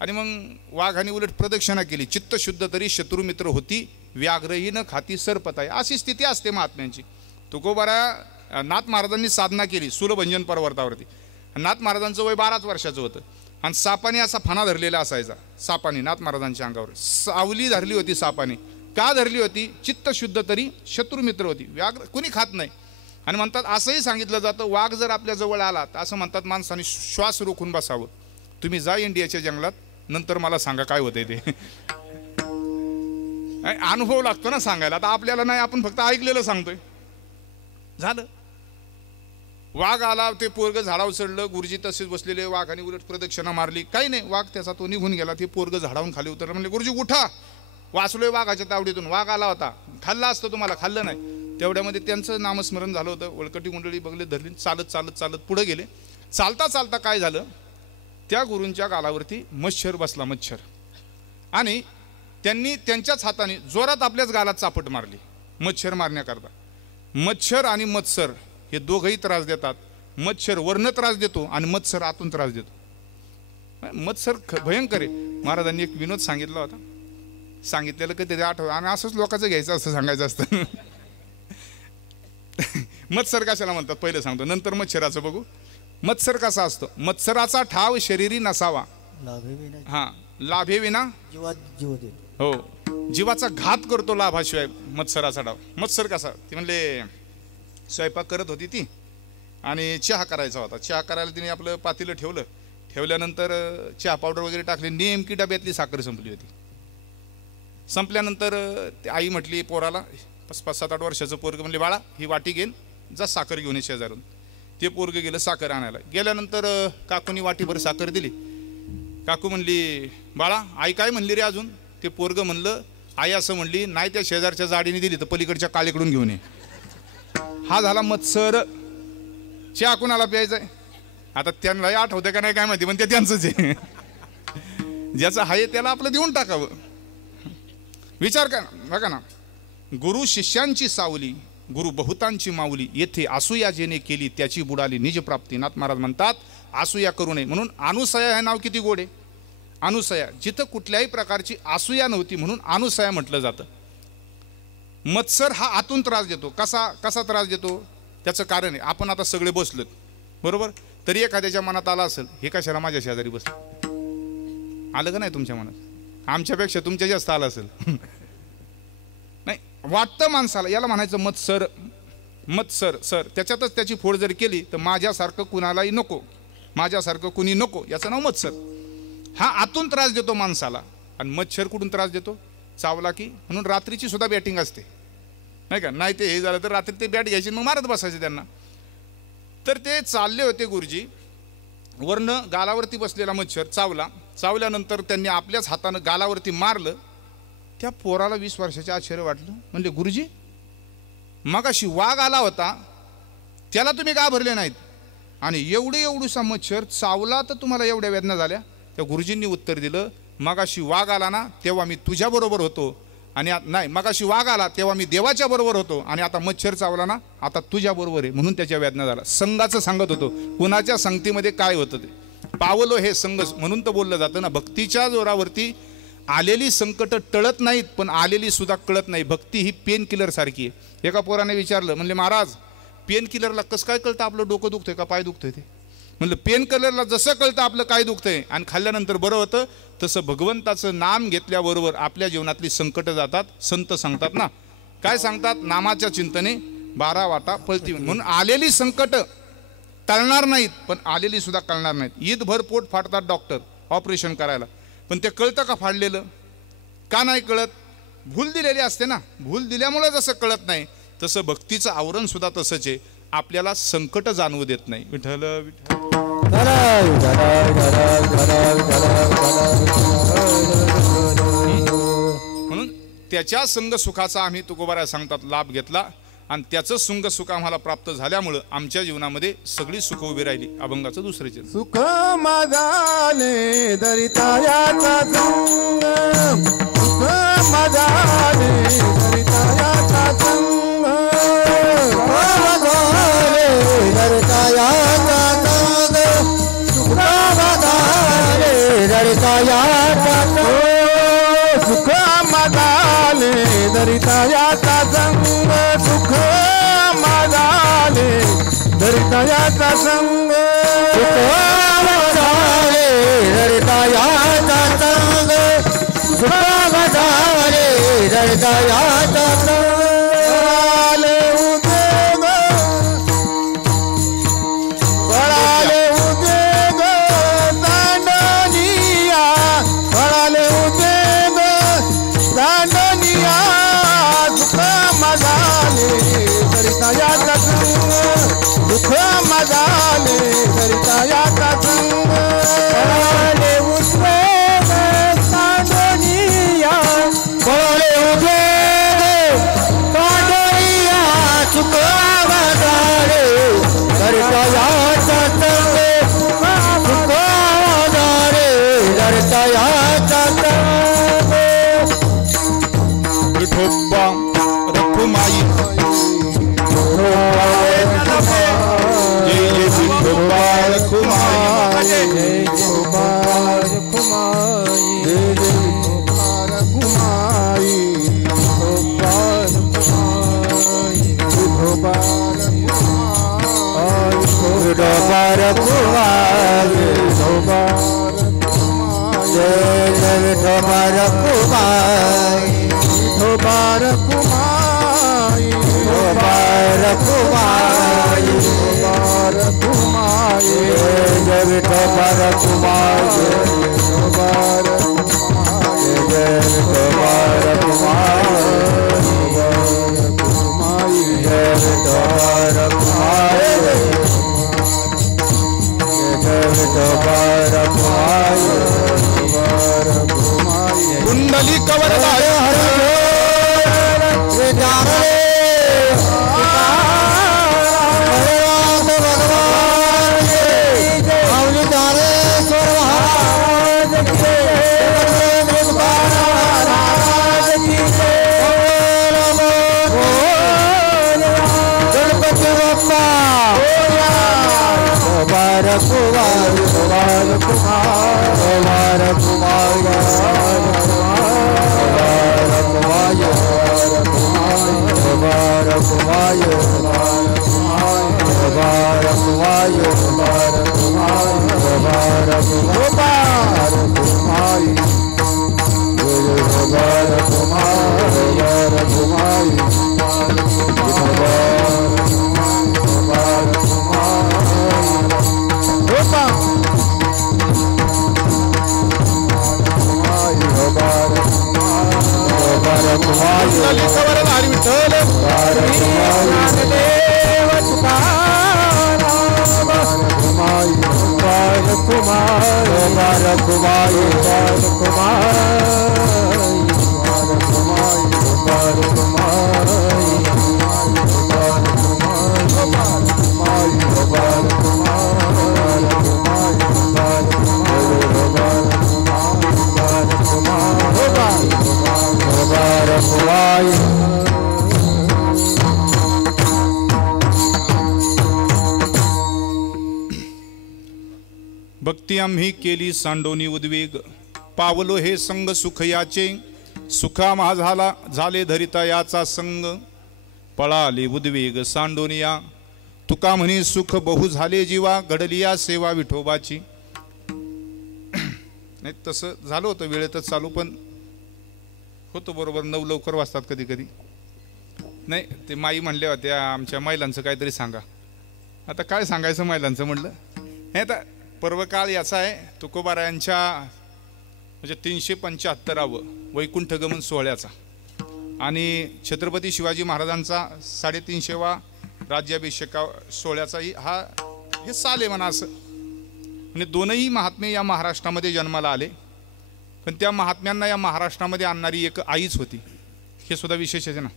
आणि मग वाघाने उलट प्रदक्षिणा केली. चित्त शुद्ध तरी शत्रुमित्र होती, व्याघ्रही न खाती सरपताय. अशी स्थिती असते महात्म्यांची. तुकोबारा नाथ महाराजांनी साधना केली सूलभंजन पर्वतावरती. नाथ महाराजांचं वय 12 वर्षाचं होतं आणि सापाने असा फणा धरलेला असायचा. सापाने नाथ महाराजांच्या अंगावर सावली धरली होती सापाने. का धरली होती? चित्त शुद्ध तरी शत्रू मित्र होती. व्याघ्र कुणी खात नाही. आणि म्हणतात असंही सांगितलं जातं, वाघ जर आपल्या जवळ आला तर असं म्हणतात माणसाने श्वास रोखून बसावं. तुम्ही जा इंडियाच्या जंगलात, नंतर मला सांगा काय होतंय ते. अनुभव लागतो ना सांगायला. आता आपल्याला नाही, आपण फक्त ऐकलेलं सांगतोय. झालं. वाघ आला, ते पोरग झाडावर चढलं, गुरुजी तसेच बसलेले, वाघाने उलट प्रदक्षिणा मारली, काही नाही, वाघ त्याचा तो निघून गेला. ते पोरग झाडावून खाली उतरलं. म्हणले गुरुजी उठा, वाचलोय वाघाच्या तावडीतून, वाघ आला होता, खाल्ला असतं तुम्हाला, खाल्लं नाही. तेवढ्यामध्ये त्यांचं नामस्मरण झालं होतं. वळकटी कुंडळी बघले धरली, चालत चालत चालत पुढे गेले. चालता चालता काय झालं, त्या गुरूंच्या गालावरती मच्छर बसला, मच्छर. आणि त्यांनी त्यांच्याच हाताने जोरात आपल्याच गालात चापट मारली मच्छर मारण्याकरता. मच्छर आणि मत्सर हे दोघंही त्रास देतात. मच्छर वर्ण त्रास देतो आणि मत्सर आतून त्रास देतो. मत्सर भयंकर आहे. महाराजांनी एक विनोद सांगितला होता, सांगितलेलं कधी आठवलं, आणि असंच लोकांचं घ्यायचं असं सांगायचं असतं. मत्सर कशाला म्हणतात पहिलं सांगतो, नंतर मच्छराचं बघू. मत्सर कसा असतो? मत्सराचा ठाव शरीरी नसावा, हा लाभे विना जीव देतो. हो, जीवाचा घात करतो लाभाशिवाय मत्सराचा डाव. मत्सर कसा? ती म्हणले स्वयंपाक करत होती ती आणि चहा करायचा होता. चहा करायला तिने आपलं पातेलं ठेवलं. ठेवल्यानंतर चहा पावडर वगैरे टाकली. नेमकी डब्यातली साखर संपली होती. संपल्यानंतर आई म्हटली पोराला, 5-7-8 वर्षाचं पोरग, म्हणले बाळा ही वाटी घेऊन जा साखर घेऊन ये शेजारून. ते पोरग गेलं साखर आणायला. गेल्यानंतर काकूनी वाटीभर साखर दिली. काकू म्हणली बाळा आई काय म्हणली रे अजून? ते पोरग म्हणलं आई असं म्हणली नाही, त्या शेजारच्या जाडीने दिली तर पलीकडच्या काळीकडून घेऊन ये. हा झाला मत्सर. चहा कुणाला प्यायचाय? आता त्यांना आठवते का नाही काय माहिती, पण ते त्यांचंच आहे. ज्याचं आहे त्याला आपलं देऊन टाकावं. विचार करा, बघा ना, गुरु शिष्यांची सावली, गुरु बहुतांची माऊली, येथे असूया जेने केली त्याची बुडाली निज प्राप्ती. नाथ महाराज म्हणतात असूया करू नये. म्हणून अनुसया हे नाव किती गोड आहे. अनुसया, जिथं कुठल्याही प्रकारची असूया नव्हती म्हणून अनुसया म्हटलं जातं. मत्सर हा आतून त्रास देतो. कसा त्रास देतो? त्याचं कारण आहे, आपण आता सगळे बसलोत बरोबर, तरी एखाद्याच्या मनात आला असेल हे कशाला माझ्या शेजारी बसलं. आलं का नाही तुमच्या मनात? आमच्यापेक्षा तुमच्या जास्त आलं असेल. नाही वाटतं माणसाला, याला म्हणायचं मत्सर. मत्सर सर, त्याच्यातच त्याची फोड जर केली तर माझ्यासारखं कुणालाही नको, माझ्यासारखं कुणी नको, याचं नाव मत्सर. हा आतून त्रास देतो माणसाला. आणि मच्छर कुठून त्रास देतो? चावला की. म्हणून रात्रीची सुद्धा बॅटिंग असते नाही का. नाही ते हे झालं तर रात्री ते बॅट घ्यायची मग मारत बसायचे त्यांना. तर ते चालले होते गुरुजी, वरनं गालावरती बसलेला मच्छर चावला. चावल्यानंतर त्यांनी आपल्याच हातानं गालावरती मारलं. त्या पोराला 20 वर्षाचं आश्चर्य वाटलं. म्हणजे गुरुजी मगाशी वाघ आला होता त्याला तुम्ही घाबरले नाहीत, आणि एवढूसा मच्छर चावला तर तुम्हाला एवढ्या वेदना झाल्या. त्या गुरुजींनी उत्तर दिलं, मगाशी वाघ आला ना तेव्हा मी तुझ्या बरोबर होतो, आणि नाही मगाशी वाघ आला तेव्हा मी देवाच्या बरोबर होतो, आणि आता मच्छर चावला ना आता तुझ्या बरोबर आहे म्हणून त्याच्या वेदना झाला. संघाचं सांगत होतो. कुणाच्या संगतीमध्ये काय होतं ते पावलो हे संघ. म्हणून तर बोललं जातं ना, भक्तीच्या जोरावरती आलेली संकट टळत नाहीत पण आलेली सुद्धा कळत नाही. भक्ती ही पेन किलर सारखी आहे. एका पोराने विचारलं, म्हणले महाराज पेन किलरला कसं काय कळतं आपलं डोकं दुखतंय का पाय दुखतंय ते? म्हणलं पेन किलरला जसं कळतं आपलं काय दुखतंय आणि खाल्ल्यानंतर बरं होतं, तसं भगवंताचं नाम घेतल्याबरोबर आपल्या जीवनातली संकट जातात. संत सांगतात ना, काय सांगतात? नामाच्या चिंतने 12 वाटा पळती. म्हणून आलेली संकट टळणार नाहीत पण आलेली सुद्धा कळणार नाहीत. ईदभर पोट फाडतात डॉक्टर ऑपरेशन करायला, पण ते कळतं का फाडलेलं? का नाही कळत? भूल दिलेली असते ना. भूल दिल्यामुळे जसं कळत नाही तसं भक्तीचं आवरण सुद्धा तसंच आहे. आपल्याला संकट जाणवू देत नाही. विठ्ठल विठ्ठल. म्हणून त्याच्या संग सुखाचा आम्ही तुकोबारा सांगतात लाभ घेतला, आणि त्याचं संग सुख आम्हाला प्राप्त झाल्यामुळं आमच्या जीवनामध्ये सगळी सुख उभी राहिली. अभंगाचं दुसरे चरण. सुख माझाले दरितायाचा संग, सुख माझाले दरितायाचा संग, दरितायाचा संग, सुख माझाले दरितायाचा संग, सुख माझाले दरितायाचा संग, सुख माझाले दरितायाचा संग, सुख माझाले दरितायाचा संग, सुख माझाले दरितायाचा याचा पळाले उद्योग पळाले उद्योग दांडनिया पळाले उद्योग दांडनिया दुःख मजाले करिता याचा संग दुःख मजाले करिता याचा संग पळाले उद्योग दांडनिया पळाले उद्योग दांडनिया सुख मजाले करिता याचा संग सुख मजाले करिता याचा संग विठोबा रखुमाई जय जय विठोबा रखुमाई जय गोपाल कुमाई जय जय गोपाल कुमाई गोपाल कुमाई गोपाल कुमाई विठोबार कुमारी गोपाल कुमाई जय जय विठोबार कुमारी गोपाल कुमाई विठोबार कुमारी गोपाल कुमाई जय जय विठोबार कुमारी गोपाल जय जय विठोबार कुमारी जय विठोबार कुमारी जय जय विठोबार कुमारी कुंडली कवरदाय गणपती बाप्पा कुमार कुमार कुमार कुमार कुमार कुंडली कवरदार विठ्ठल भक्ती आम्ही केली सांडोनी उद्वेग पावलो हे संग सुख याचे सुखा माझाला झाले धरिता याचा संग पळाले उद्वेग सांडोनिया तुका म्हणे सुख बहु झाले जीवा घडलिया सेवा विठोबाची. नाही तसं झालं होतं वेळेतच चालू पण होतं बरोबर 9 लवकर वाजतात कधी कधी. नाही ते माई म्हणल्या होत्या आमच्या महिलांचं काहीतरी सांगा. आता काय सांगायचं महिलांचं म्हटलं हे आता पर्वकाळ याचा आहे तुकोबारायांच्या म्हणजे 375वा वैकुंठगमन सोहळ्याचा आणि छत्रपती शिवाजी महाराजांचा 350वा राज्याभिषेका सोहळ्याचाही हे साल आहे म्हणा. असं म्हणजे दोनही महात्मे या महाराष्ट्रामध्ये जन्माला आले पण त्या महात्म्यांना या महाराष्ट्रामध्ये आणणारी एक आईच होती. हे सुद्धा विशेष आहे ना.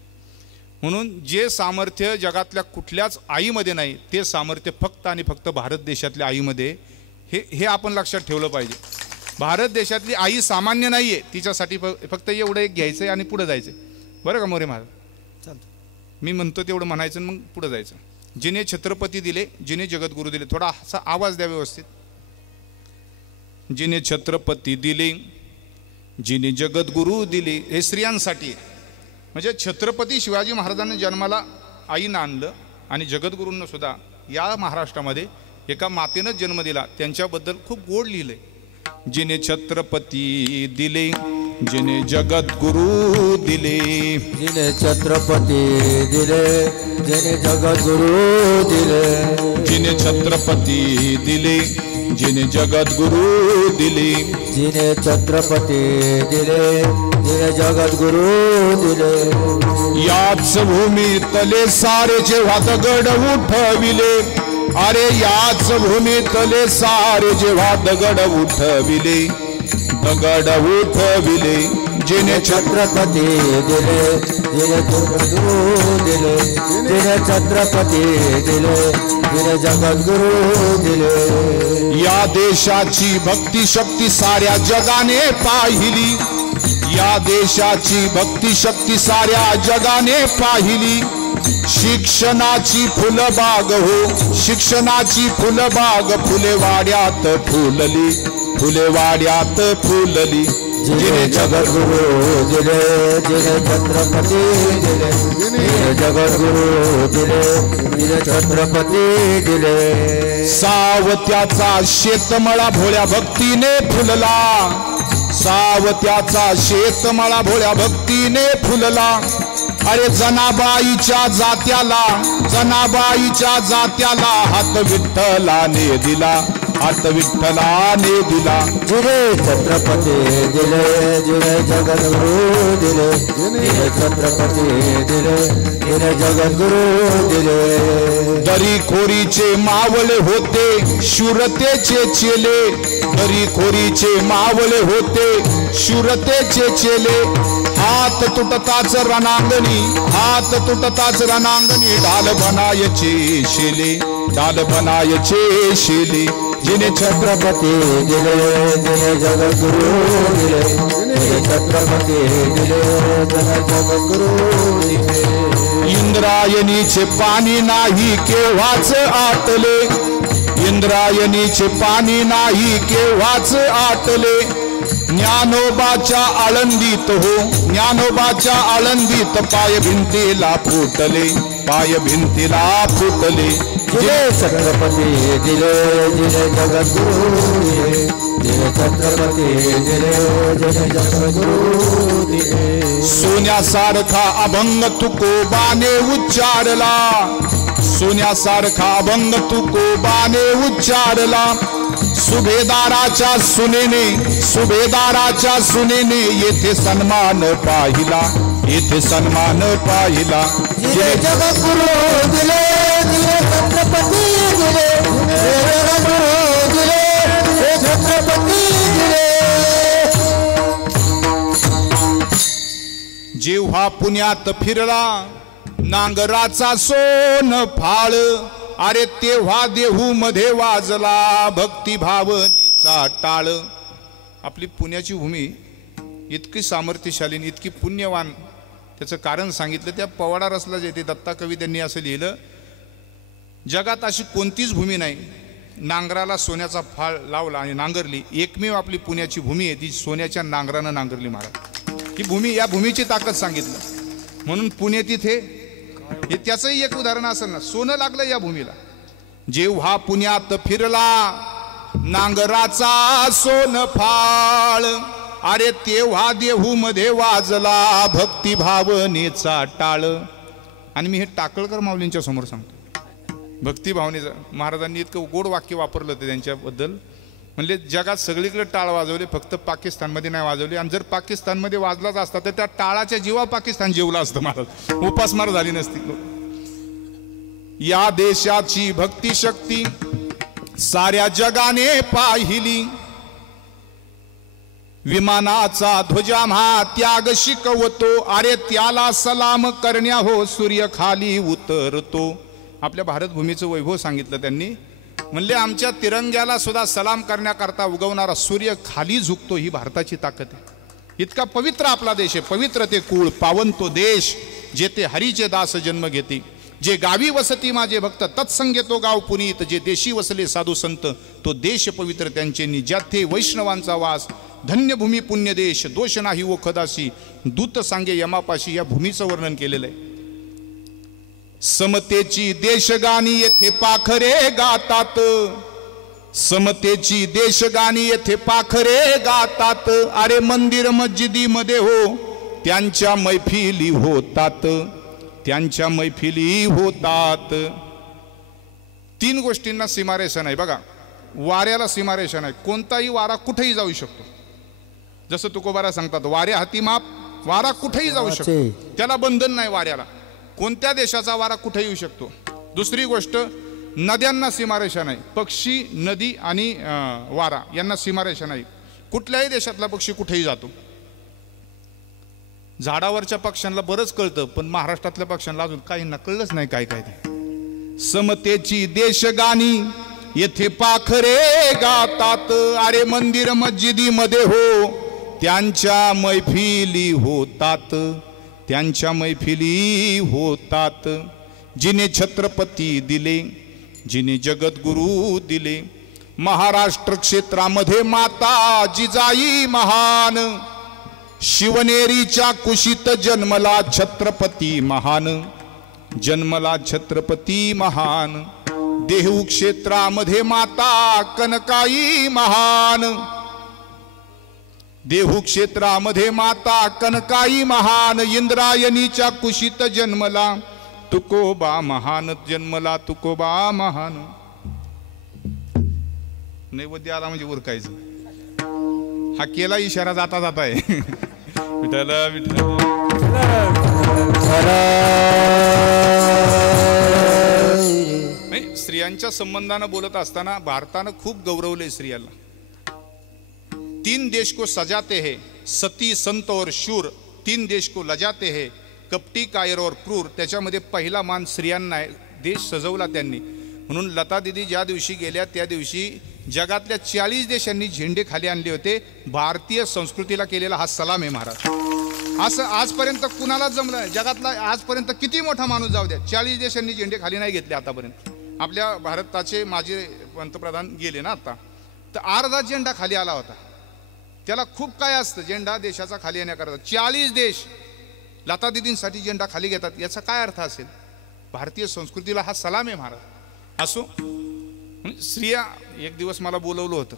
म्हणून जे सामर्थ्य जगातल्या कुठल्याच आईमध्ये नाही ते सामर्थ्य फक्त आणि फक्त भारत देशातल्या आईमध्ये हे आपण लक्षात ठेवलं पाहिजे. भारत देशातली आई सामान्य नाही आहे. तिच्यासाठी फक्त एवढं एक घ्यायचं आहे आणि पुढं जायचं आहे. बरं का मोरे महाराज मी म्हणतो तेवढं म्हणायचं मग पुढं जायचं. जिने छत्रपती दिले जिने जगद्गुरू दिले थोडा असा आवाज द्या व्यवस्थित. जिने छत्रपती दिले जिने जगद्गुरू दिले हे स्त्रियांसाठी म्हणजे छत्रपती शिवाजी महाराजांनी जन्माला आईनं आणलं आणि जगद्गुरूंना सुद्धा या महाराष्ट्रामध्ये एका मातेनं जन्म दिला त्यांच्याबद्दल खूप गोड लिहिलंय. जिने छत्रपती दिले जिने जगद्गुरु दिले, जिने छत्रपती दिले, जिने जगद्गुरु दिले, जिने छत्रपती दिले, जिने जगद्गुरु दिले, जिने छत्रपती दिले, जिने जगद्गुरु दिले. याच भूमी तले सारे जेव्हा दगड उठविले, अरे याच भूमी तले सारे जेव्हा दगड उठविले, दगड उठविले, जिने छत्रपती दिले, जिने जगद्गुरु दिले, जिने छत्रपती दिले, जिने जगद्गुरु दिले. या देशाची भक्ती शक्ती साऱ्या जगाने पाहिली, या देशाची भक्ती शक्ती साऱ्या जगाने पाहिली. शिक्षणाची फुलबाग हो, शिक्षणाची फुलबाग फुलेवाड्यात फुलली, फुलेवाड्यात फुलली. जिने जगद्गुरु दिले, जिने छत्रपती दिले, जिने जगद्गुरु दिले, जिने छत्रपती दिले. सावत्याचा शेतमळा भोळ्या भक्तीने फुलला, सावत्याचा शेतमळा भोळ्या भक्तीने फुलला. अरे जनाबाईच्या जात्याला, जनाबाईच्या जात्याला हात विठ्ठलाने दिला, हात विठ्ठलाने दिला. जिने छत्रपती दिले, जिने जगद्गुरु दिले, जिने छत्रपती दिले, जिने जगद्गुरु दिले. दरीखोरीचे मावळे होते शूरतेचे चेले, दरीखोरीचे मावळे होते शूरतेचे चेले. हात तुटताच रणांगणी, हात तुटताच रणांगणी, ढाल बनायचे शेले, ढाल बनायचे शेले. जिने छत्रपती दिले, जिने जगद्गुरु दिले, जिने छत्रपती दिले, जिने जगद्गुरु दिले. इंद्रायणीचे पाणी नाही केव्हाच आटले, इंद्रायणीचे पाणी नाही केव्हाच आटले. ज्ञानोबाच्या आळंदीत हो, ज्ञानोबाच्या आळंदीत पाय भिंतीला फुटले, पाय भिंतीला फुटले. जिने छत्रपती दिले, जिने जगद्गुरु दिले, जिने छत्रपती दिले, जिने जगद्गुरु दिले. सोन्यासारखा अभंग तुकोबाने उच्चारला, सोन्यासारखा अभंग तुकोबाने उच्चारला. सुभेदाराच्या सुनेने, सुभेदाराच्या सुनेने येथे सन्मान पाहिला, येथे सन्मान पाहिला. जिने जगद्गुरु दिले, जिने छत्रपती दिले, जिने जगद्गुरु दिले, जिने छत्रपती दिले. जेव्हा पुण्यात फिरला नांगराचा सोन फाळ, अरे तेव्हा देहू मध्ये वाजला भक्तिभावनेचा टाळ. आपली पुण्याची भूमी इतकी सामर्थ्यशाली, इतकी पुण्यवान, त्याचं कारण सांगितलं त्या पवाडा रसला जे ते दत्ता कवी त्यांनी असं लिहिलं, जगात अशी कोणतीच भूमी नाही नांगराला सोन्याचा फाळ लावला आणि नांगरली, एकमेव आपली पुण्याची भूमी आहे ती सोन्याच्या नांगरानं नांगरली महाराज. ही भूमी, या भूमीची ताकद सांगितलं म्हणून पुणे तिथे, हे त्याचंही एक उदाहरण असेल ना, सोनं लागलं या भूमीला. जेव्हा पुण्यात फिरला नांगराचा सोन फाळ, अरे तेव्हा देहू मध्ये वाजला भक्तिभावनेचा टाळ. आणि मी हे टाकळकर माऊलींच्या समोर सांगतो, भक्तिभावनेचा. महाराजांनी इतकं गोड वाक्य वापरलं होतं त्यांच्याबद्दल, म्हणजे जगात सगळीकडे टाळ वाजवले, फक्त पाकिस्तानमध्ये नाही वाजवले. आणि जर पाकिस्तानमध्ये वाजलाच असता तर त्या टाळाच्या जीवा पाकिस्तान जेवलं असतं महाराज, उपासमार झाली नसती. या देशाची भक्ती शक्ती साऱ्या जगाने पाहिली, विमानाचा ध्वजा म्हा त्याग शिकवतो, अरे त्याला सलाम करण्या हो सूर्य खाली उतरतो. आपल्या भारतभूमीचं वैभव सांगितलं त्यांनी, म्हणले आमच्या तिरंग्याला सुद्धा सलाम करण्याकरता उगवणारा सूर्य खाली झुकतो, ही भारताची ताकद आहे. इतका पवित्र आपला देश आहे, पवित्र ते कुळ, पावन तो देश, जेथे हरीचे दास जन्म घेते. जे गावी वसती माझे भक्त तत्संगे तो गाव पुनीत, जे देशी वसले साधू संत तो देश पवित्र त्यांचे निजाथे वैष्णवांचा वास. धन्यभूमी पुण्य देश, दोष नाही ओखदासी, दूत सांगे यमापाशी. या भूमीचं वर्णन केलेलं आहे. समतेची देशगाणी येथे पाखरे गातात, समतेची देशगाणी येथे पाखरे गातात, अरे मंदिर मस्जिदीमध्ये हो त्यांच्या मैफिली होतात, त्यांच्या मैफिली होतात. तीन गोष्टींना सीमारेषा नाही बघा. वाऱ्याला सीमारेषा नाही, कोणताही वारा कुठेही जाऊ शकतो. जसं तुकोबारा सांगतात, वाऱ्या हाती माप, वारा कुठेही जाऊ शकतो, त्याला बंधन नाही वाऱ्याला. कोणत्या देशाचा वारा कुठेही येऊ शकतो. दुसरी गोष्ट, नद्यांना सीमारेषा नाही. पक्षी, नदी आणि वारा यांना सीमारेषा नाही. कुठल्याही देशातला पक्षी कुठेही जातो. झाडावरच्या पक्ष्यांना बरंच कळतं, पण महाराष्ट्रातल्या पक्ष्यांना अजून काहींना कळलंच नाही काय काय ते. समतेची देशगाणी येथे पाखरे गातात, अरे मंदिर मस्जिदीमध्ये हो त्यांच्या मैफिली होतात, त्यांच्या मैफिली होतात. जिने छत्रपती दिले, जिने जगद्गुरु दिले, महाराष्ट्र क्षेत्रामध्ये माता जिजाई महान, शिवनेरीच्या कुशीत जन्मला छत्रपती महान, जन्मला छत्रपती महान. देहू क्षेत्रामध्ये माता कनकाई महान, देहू क्षेत्रामध्ये माता कनकाई महान. इंद्रायणीच्या कुशीत जन्मला तुकोबा महान, जन्मला तुकोबा महान. नैवेद्य आला म्हणजे उरकायचं. हा केला इशारा जाता जाता आहे. विठ्ठल विठ्ठल. स्त्रियांच्या संबंधानं बोलत असताना भारतानं खूप गौरवले स्त्रियांना. तीन देश को सजाते हैं सती संत और शूर, तीन देश को लजाते हैं कपटी कायर और क्रूर. त्याच्यामध्ये पहिला मान स्त्रियांना आहे. देश सजवला त्यांनी. म्हणून लता दिदी ज्या दिवशी गेल्या त्या दिवशी जगातल्या 40 देशांनी झेंडे खाली आणले होते. भारतीय संस्कृतीला केलेला हा सलाम आहे महाराज. असं आजपर्यंत कुणालाच जमलं नाही जगातला. आजपर्यंत किती मोठा माणूस जाऊ द्या, 40 देशांनी झेंडे खाली नाही घेतले आतापर्यंत. आपल्या भारताचे माजी पंतप्रधान गेले ना आता, तर अर्धा झेंडा खाली आला होता. त्याला खूप काय असतं झेंडा देशाचा खाली येण्याकरता. 40 देश लता दिदींसाठी झेंडा खाली घेतात, याचा काय अर्थ असेल. भारतीय संस्कृतीला हा सलाम आहे महाराज. असो, स्त्रिया, एक दिवस मला बोलवलं होतं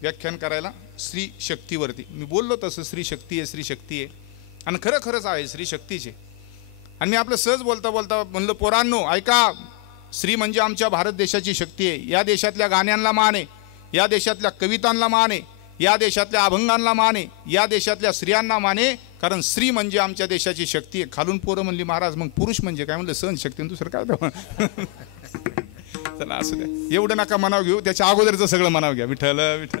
व्याख्यान करायला स्त्री शक्तीवरती. मी बोललो तसं स्त्री शक्ती आहे, स्त्री शक्ती आहे. आणि खरंच आहे स्त्री शक्तीचे. आणि मी आपलं सहज बोलता बोलता म्हणलं, पोरांनो ऐका, स्त्री म्हणजे आमच्या भारत देशाची शक्ती आहे. या देशातल्या गाण्यांना मान आहे, या देशातल्या कवितांना मान आहे, या देशातल्या अभंगांना मान आहे, या देशातल्या स्त्रियांना मान आहे. कारण स्त्री म्हणजे आमच्या देशाची शक्ती आहे. खालून पोरं म्हणली, महाराज मग पुरुष म्हणजे काय. म्हणलं सहन शक्ती, दुसरं काय. चला असू द्या, एवढं नका मनाव घेऊ, त्याच्या अगोदरचं सगळं मनाव घ्या. विठ्ठल विठ्ठल.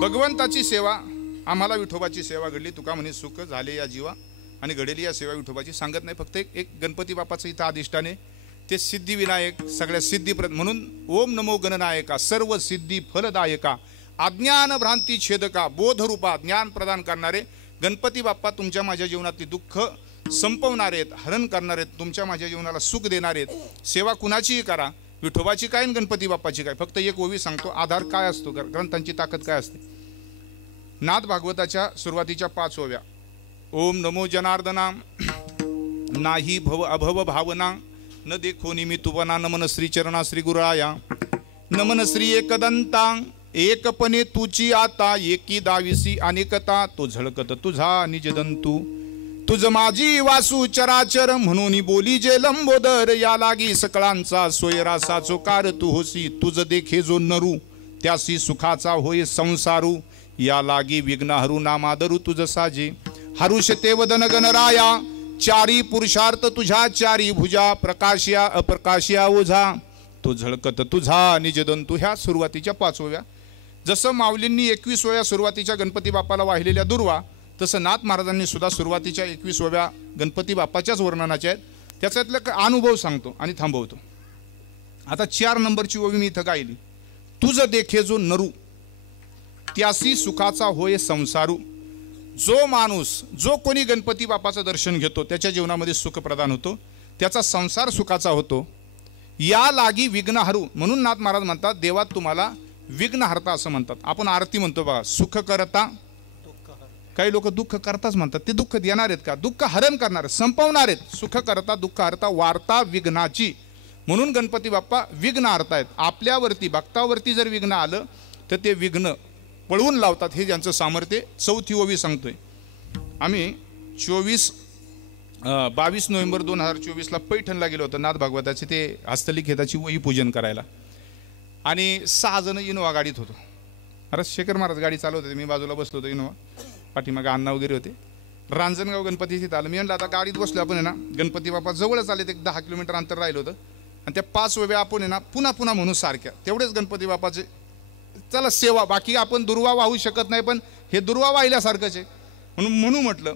भगवंताची सेवा, आम्हाला विठोबाची सेवा घडली. तुका म्हणे सुख झाले या जीवा, आणि घडेली या सेवा विठोबाची. सांगत नाही फक्त एक गणपती बाप्पाचं इथं अधिष्ठाने, ते सिद्धिविनायक, सगळ्या सिद्धिप्रद. म्हणून ओम नमो गणनायका, सर्व सिद्धी फलदायका, अज्ञान भ्रांती छेदका, बोधरूपा, ज्ञान प्रदान करणारे गणपती बाप्पा तुमच्या माझ्या जीवनातली दुःख संपवणारे आहेत, हरण करणारे आहेत, तुमच्या माझ्या जीवनाला सुख देणारे आहेत. सेवा कुणाचीही करा, विठोबाची काय आणि गणपती बाप्पाची काय. फक्त एक ओवी सांगतो, आधार काय असतो, ग्रंथांची ताकद काय असते. नाथ भागवताच्या सुरुवातीच्या 5 ओव्या. ओम नमो जनार्दना, नाही भव अभव भावना, न देखो निमित्तुवना, नमन श्री चरणा श्री गुराया, नमन श्री एकदंता, एकपणे तुची आता, एकी दाविसी अनेकता, तो झळकत तुझा निजदंतू, तुझ माझी वासू चराचर, म्हणून बोली जे लंबोदर, या लागी सकळांचा सोयरासा चोकार तू होसी, तुझ देखे जो नरू, त्यासी सुखाचा होय संसारू, या लागी विघ्न हरू नामादरू तुझ साजे, हरुष ते वदन गणराया, चारी पुरुषार्थ तुझ्या चारी भुजा, प्रकाशिया अप्रकाशिया ओझा, तो झळकत तुझा निजदंतू. ह्या सुरुवातीच्या 5 ओव्या. जसं माऊलींनी 21 ओव्या सुरुवातीच्या गणपती बाप्पाला वाहिलेल्या दुर्वा, तसं नाथ महाराजांनी सुद्धा सुरुवातीच्या 21 ओव्या गणपती बाप्पाच्याच वर्णनाच्या आहेत. त्याच्यातला अनुभव सांगतो आणि थांबवतो. आता 4 नंबरची ओवी मी इथं गायली. तुझ देखे जो नरू, त्यासी सुखाचा होय संसारू. जो माणूस, जो कोणी गणपती बाप्पाचं दर्शन घेतो त्याच्या जीवनामध्ये सुख प्रदान होतो, त्याचा संसार सुखाचा होतो. या लागी विघ्नहरू, म्हणून नाथ महाराज म्हणतात देवात तुम्हाला विघ्नहर्ता असं म्हणतात. आपण आरती म्हणतो बघा, सुख करता काही लोक दुःख करताच म्हणतात, ते दुःख देणार आहेत का? दुःख हरण करणार, संपवणार आहेत. सुख करता दुःख हरता वार्ता विघ्नाची, म्हणून गणपती बाप्पा विघ्न हरतायत. आपल्यावरती भक्तावरती जर विघ्न आलं तर ते विघ्न पळवून लावतात. हे ज्यांचं सामर्थ्य 4थी ओवी सांगतोय. आम्ही 22 नोव्हेंबर 2024ला पैठणला गेलो होतो नाथ भागवताचे ते हस्तलिखिताची वही पूजन करायला, आणि 6 जण इनोवा गाडीत होतो. अरे शेखर महाराज गाडी चालवत होते, मी बाजूला बसलो होतो इनोवा, पाठीमागे अण्णा वगैरे होते. रांजणगाव गणपती तिथं आलं. मी म्हणलं आता गाडीत बसलो आपण आहे ना, गणपती बाप्पा जवळच आले, एक 10 किलोमीटर अंतर राहिलं होतं, आणि त्या 5 वेळा आपण आहे ना पुन्हा पुन्हा म्हणून सारख्या तेवढेच गणपती बाप्पाचे चला सेवा, बाकी आपण दुर्वा वाहू शकत नाही, पण हे दुर्वा वाहिल्यासारखंच आहे. म्हणून म्हटलं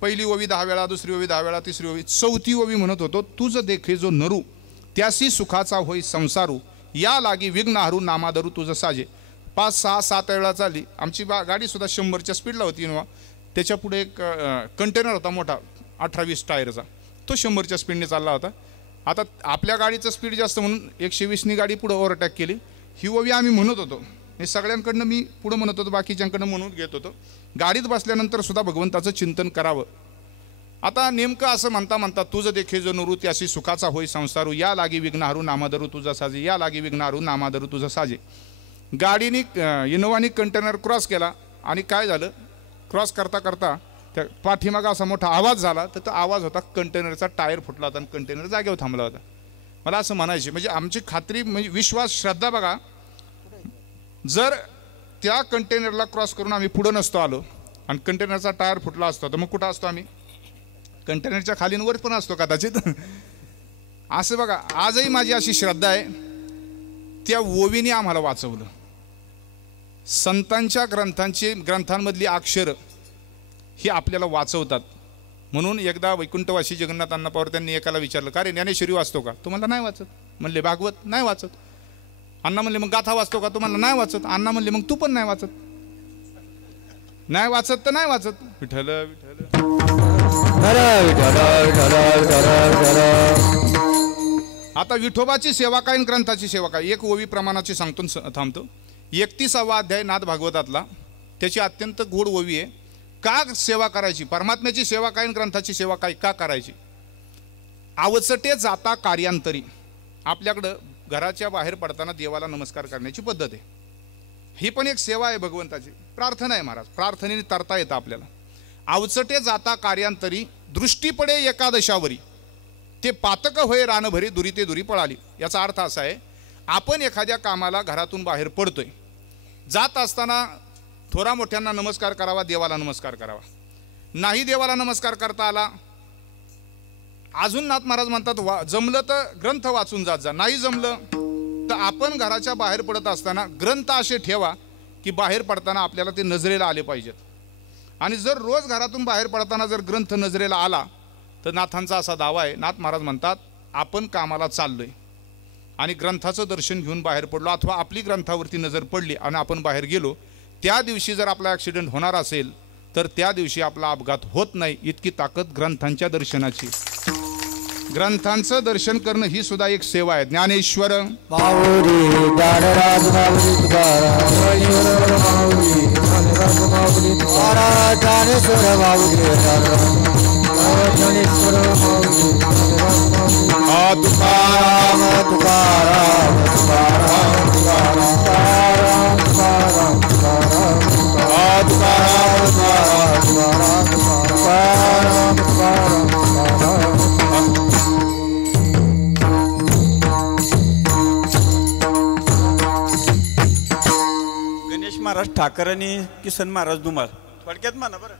पहिली ओवी 10 वेळा, दुसरी ओवी 10 वेळा, तिसरी ओवी, 4थी ओवी म्हणत होतो, तुझ देखे जो नरू त्यासी सुखाचा होई संसारू, या लागी विघ्न हरू नामाधरू तुझं साजे. 5, 6, 7 वेळा चालली आमची गाडी सुद्धा 100च्या स्पीडला होती इनोवा. त्याच्या पुढे एक कंटेनर होता मोठा 18-20 टायरचा, तो 100च्या स्पीडने चालला होता. आता आपल्या गाडीचं स्पीड जास्त म्हणून 120नी गाडी पुढे ओव्हरटॅक केली. ही ओवी आम्ही म्हणत होतो, हे सगळ्यांकडनं मी पुढं म्हणत होतो, बाकीच्यांकडनं म्हणून घेत होतो. गाडीत बसल्यानंतर सुद्धा भगवंताचं चिंतन करावं. आता नेमकं असं म्हणता म्हणता तुझं देखे जो नरू त्याशी सुखाचा होई संसारू, या लागी विघ्न हरू नामाधरू तुझा साजे, या लागी विघ्न हरू नामाधरू तुझा साजे. गाडीने इनोवानी कंटेनर क्रॉस केला, आणि काय झालं, क्रॉस करता करता त्या पाठीमागा असा मोठा आवाज झाला, तर तो आवाज होता कंटेनरचा टायर फुटला होता आणि कंटेनर जागेवर थांबला होता. मला असं म्हणायचे, म्हणजे आमची खात्री, म्हणजे विश्वास, श्रद्धा बघा, जर त्या कंटेनरला क्रॉस करून आम्ही पुढं नसतो आलो आणि कंटेनरचा टायर फुटला असतो तर मग कुठं असतो आम्ही? कंटेनरच्या खालींवर पण असतो कदाचित. असं बघा, आजही माझी अशी श्रद्धा आहे, त्या ओवीने आम्हाला वाचवलं. संतांच्या ग्रंथांमधली अक्षरं ही आपल्याला वाचवतात. म्हणून एकदा वैकुंठवासी जगन्नाथ अण्णा पवार त्यांनी एकाला विचारलं, का रे ज्ञानेश्वरी वाचतो का? तुम्हाला नाही वाचत. म्हणले भागवत नाही वाचत. अण्णा म्हणले मग गाथा वाचतो का? तुम्हाला नाही वाचत. अण्णा म्हणले मग तू पण नाही वाचत. नाही वाचत तर नाही वाचत. विठ्ठल विठ्ठल. आता विठोबाची सेवा काय, ग्रंथाची सेवा काय, एक ओवी प्रमाणाची सांगतो, थांबतो. 31वा अध्याय नाथ भागवतातला, त्याची अत्यंत गोड ओवी आहे. का सेवा करायची? परमात्म्याची सेवा काय, ग्रंथाची सेवा काय, का करायची? आवचटे जाता कार्यांतरी. आपल्याकडं घराच्या बाहेर पडताना देवाला नमस्कार करण्याची पद्धत आहे. ही पण एक सेवा आहे भगवंताची, प्रार्थना आहे महाराज. प्रार्थनेने तरता येतं आपल्याला. आवचटे जाता कार्यांतरी, दृष्टी पडे एकादशावरी, ते पातक होय रानभरी, दुरी ते दुरी पळाली. याचा अर्थ असा आहे, आपण एखाद्या कामाला घरातून बाहेर पडतोय, जात असताना थोरा मोठ्यांना नमस्कार करावा, देवाला नमस्कार करावा. नाही देवाला नमस्कार करता आला, अजून नाथ महाराज म्हणतात जमलं तर ग्रंथ वाचून जात जा, नाही जमलं तर आपण घराच्या बाहेर पडत असताना ग्रंथ असे ठेवा की बाहेर पडताना आपल्याला ते नजरेला आले पाहिजेत. आणि जर रोज घरातून बाहेर पडताना जर ग्रंथ नजरेला आला तर नाथांचा असा दावा आहे, नाथ महाराज म्हणतात आपण कामाला चाललोय आणि ग्रंथाचं दर्शन घेऊन बाहेर पडलो, अथवा आपली ग्रंथावरती नजर पडली आणि आपण बाहेर गेलो, त्या दिवशी जर आपला ॲक्सिडेंट होणार असेल तर त्या दिवशी आपला अपघात होत नाही. इतकी ताकद ग्रंथांच्या दर्शनाची. ग्रंथांचं दर्शन करणं ही सुद्धा एक सेवा आहे. ज्ञानेश्वर माऊली ज्ञानराज माऊली तुकाराम ज्ञानेश्वर माऊली ज्ञानेश्वर माऊली तुकाराम तुकाराम तुकाराम तुकाराम तुकाराम तुकाराम गणेश महाराज ठाकर आणि किसन महाराज धुमाळ थोडक्यात म्हणा बरं.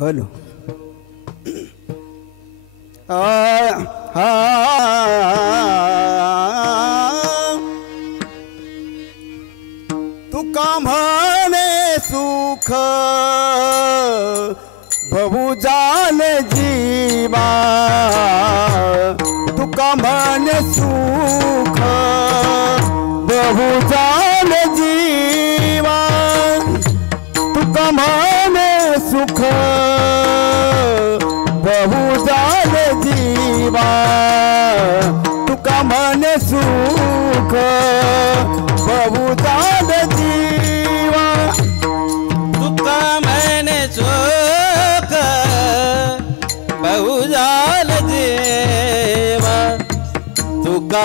हॅलो. तुका म्हणे सुख बहुजान जीवा, तुका म्हणे सुख बहुजान जीवा, तुका म्हणे सुख बहुजान जीवा, तुका म्हणे सुख बहुजान जीवा.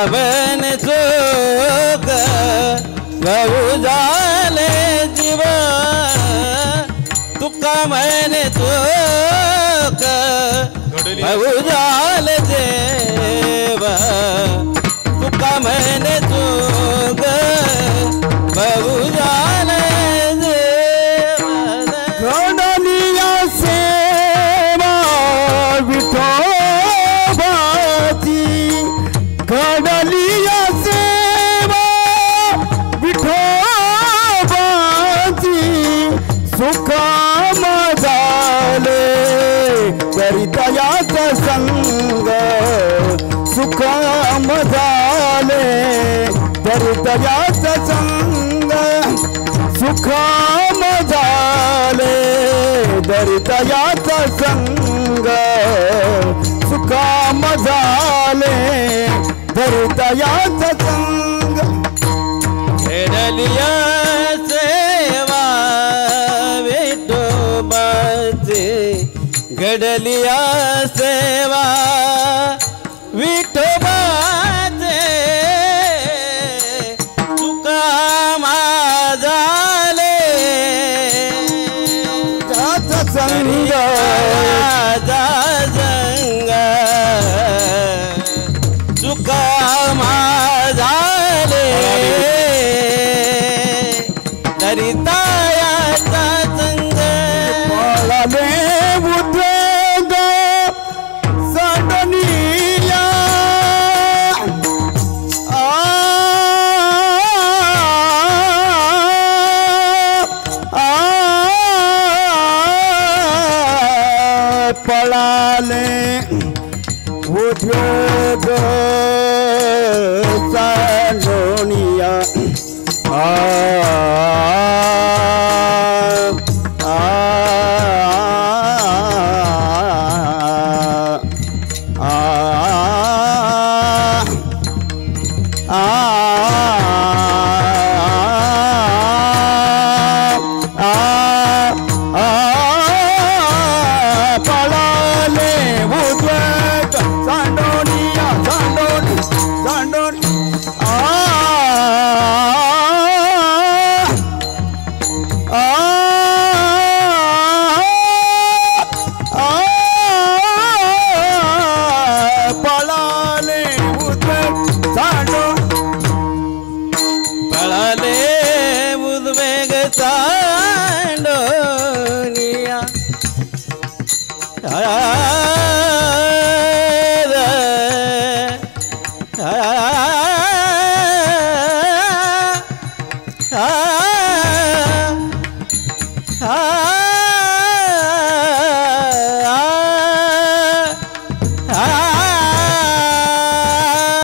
म्हणे चोक गहू झाले जीव तुका म्हणे चोक गहू झाले देव तुका म्हणे चोक गहू झाले देव घडलिया सेवा विठोबाची घडलिया सेवा विठोबाची सुखाम झाले दरिद्रयाचा संग सुखाम झाले दरिद्रयाचा संग सुखाम झाले दरिद्रयाचा संग सुखाम झाले दरिद्रयाचा संग घडलिया सेवा विठोबाची घडलिया सेवा विठोबाचे सुकामा झाले जाचा संग संग सुकामा झाले दरितायाचा संग पळाले उद्योग सडनिया पळाले उद्योग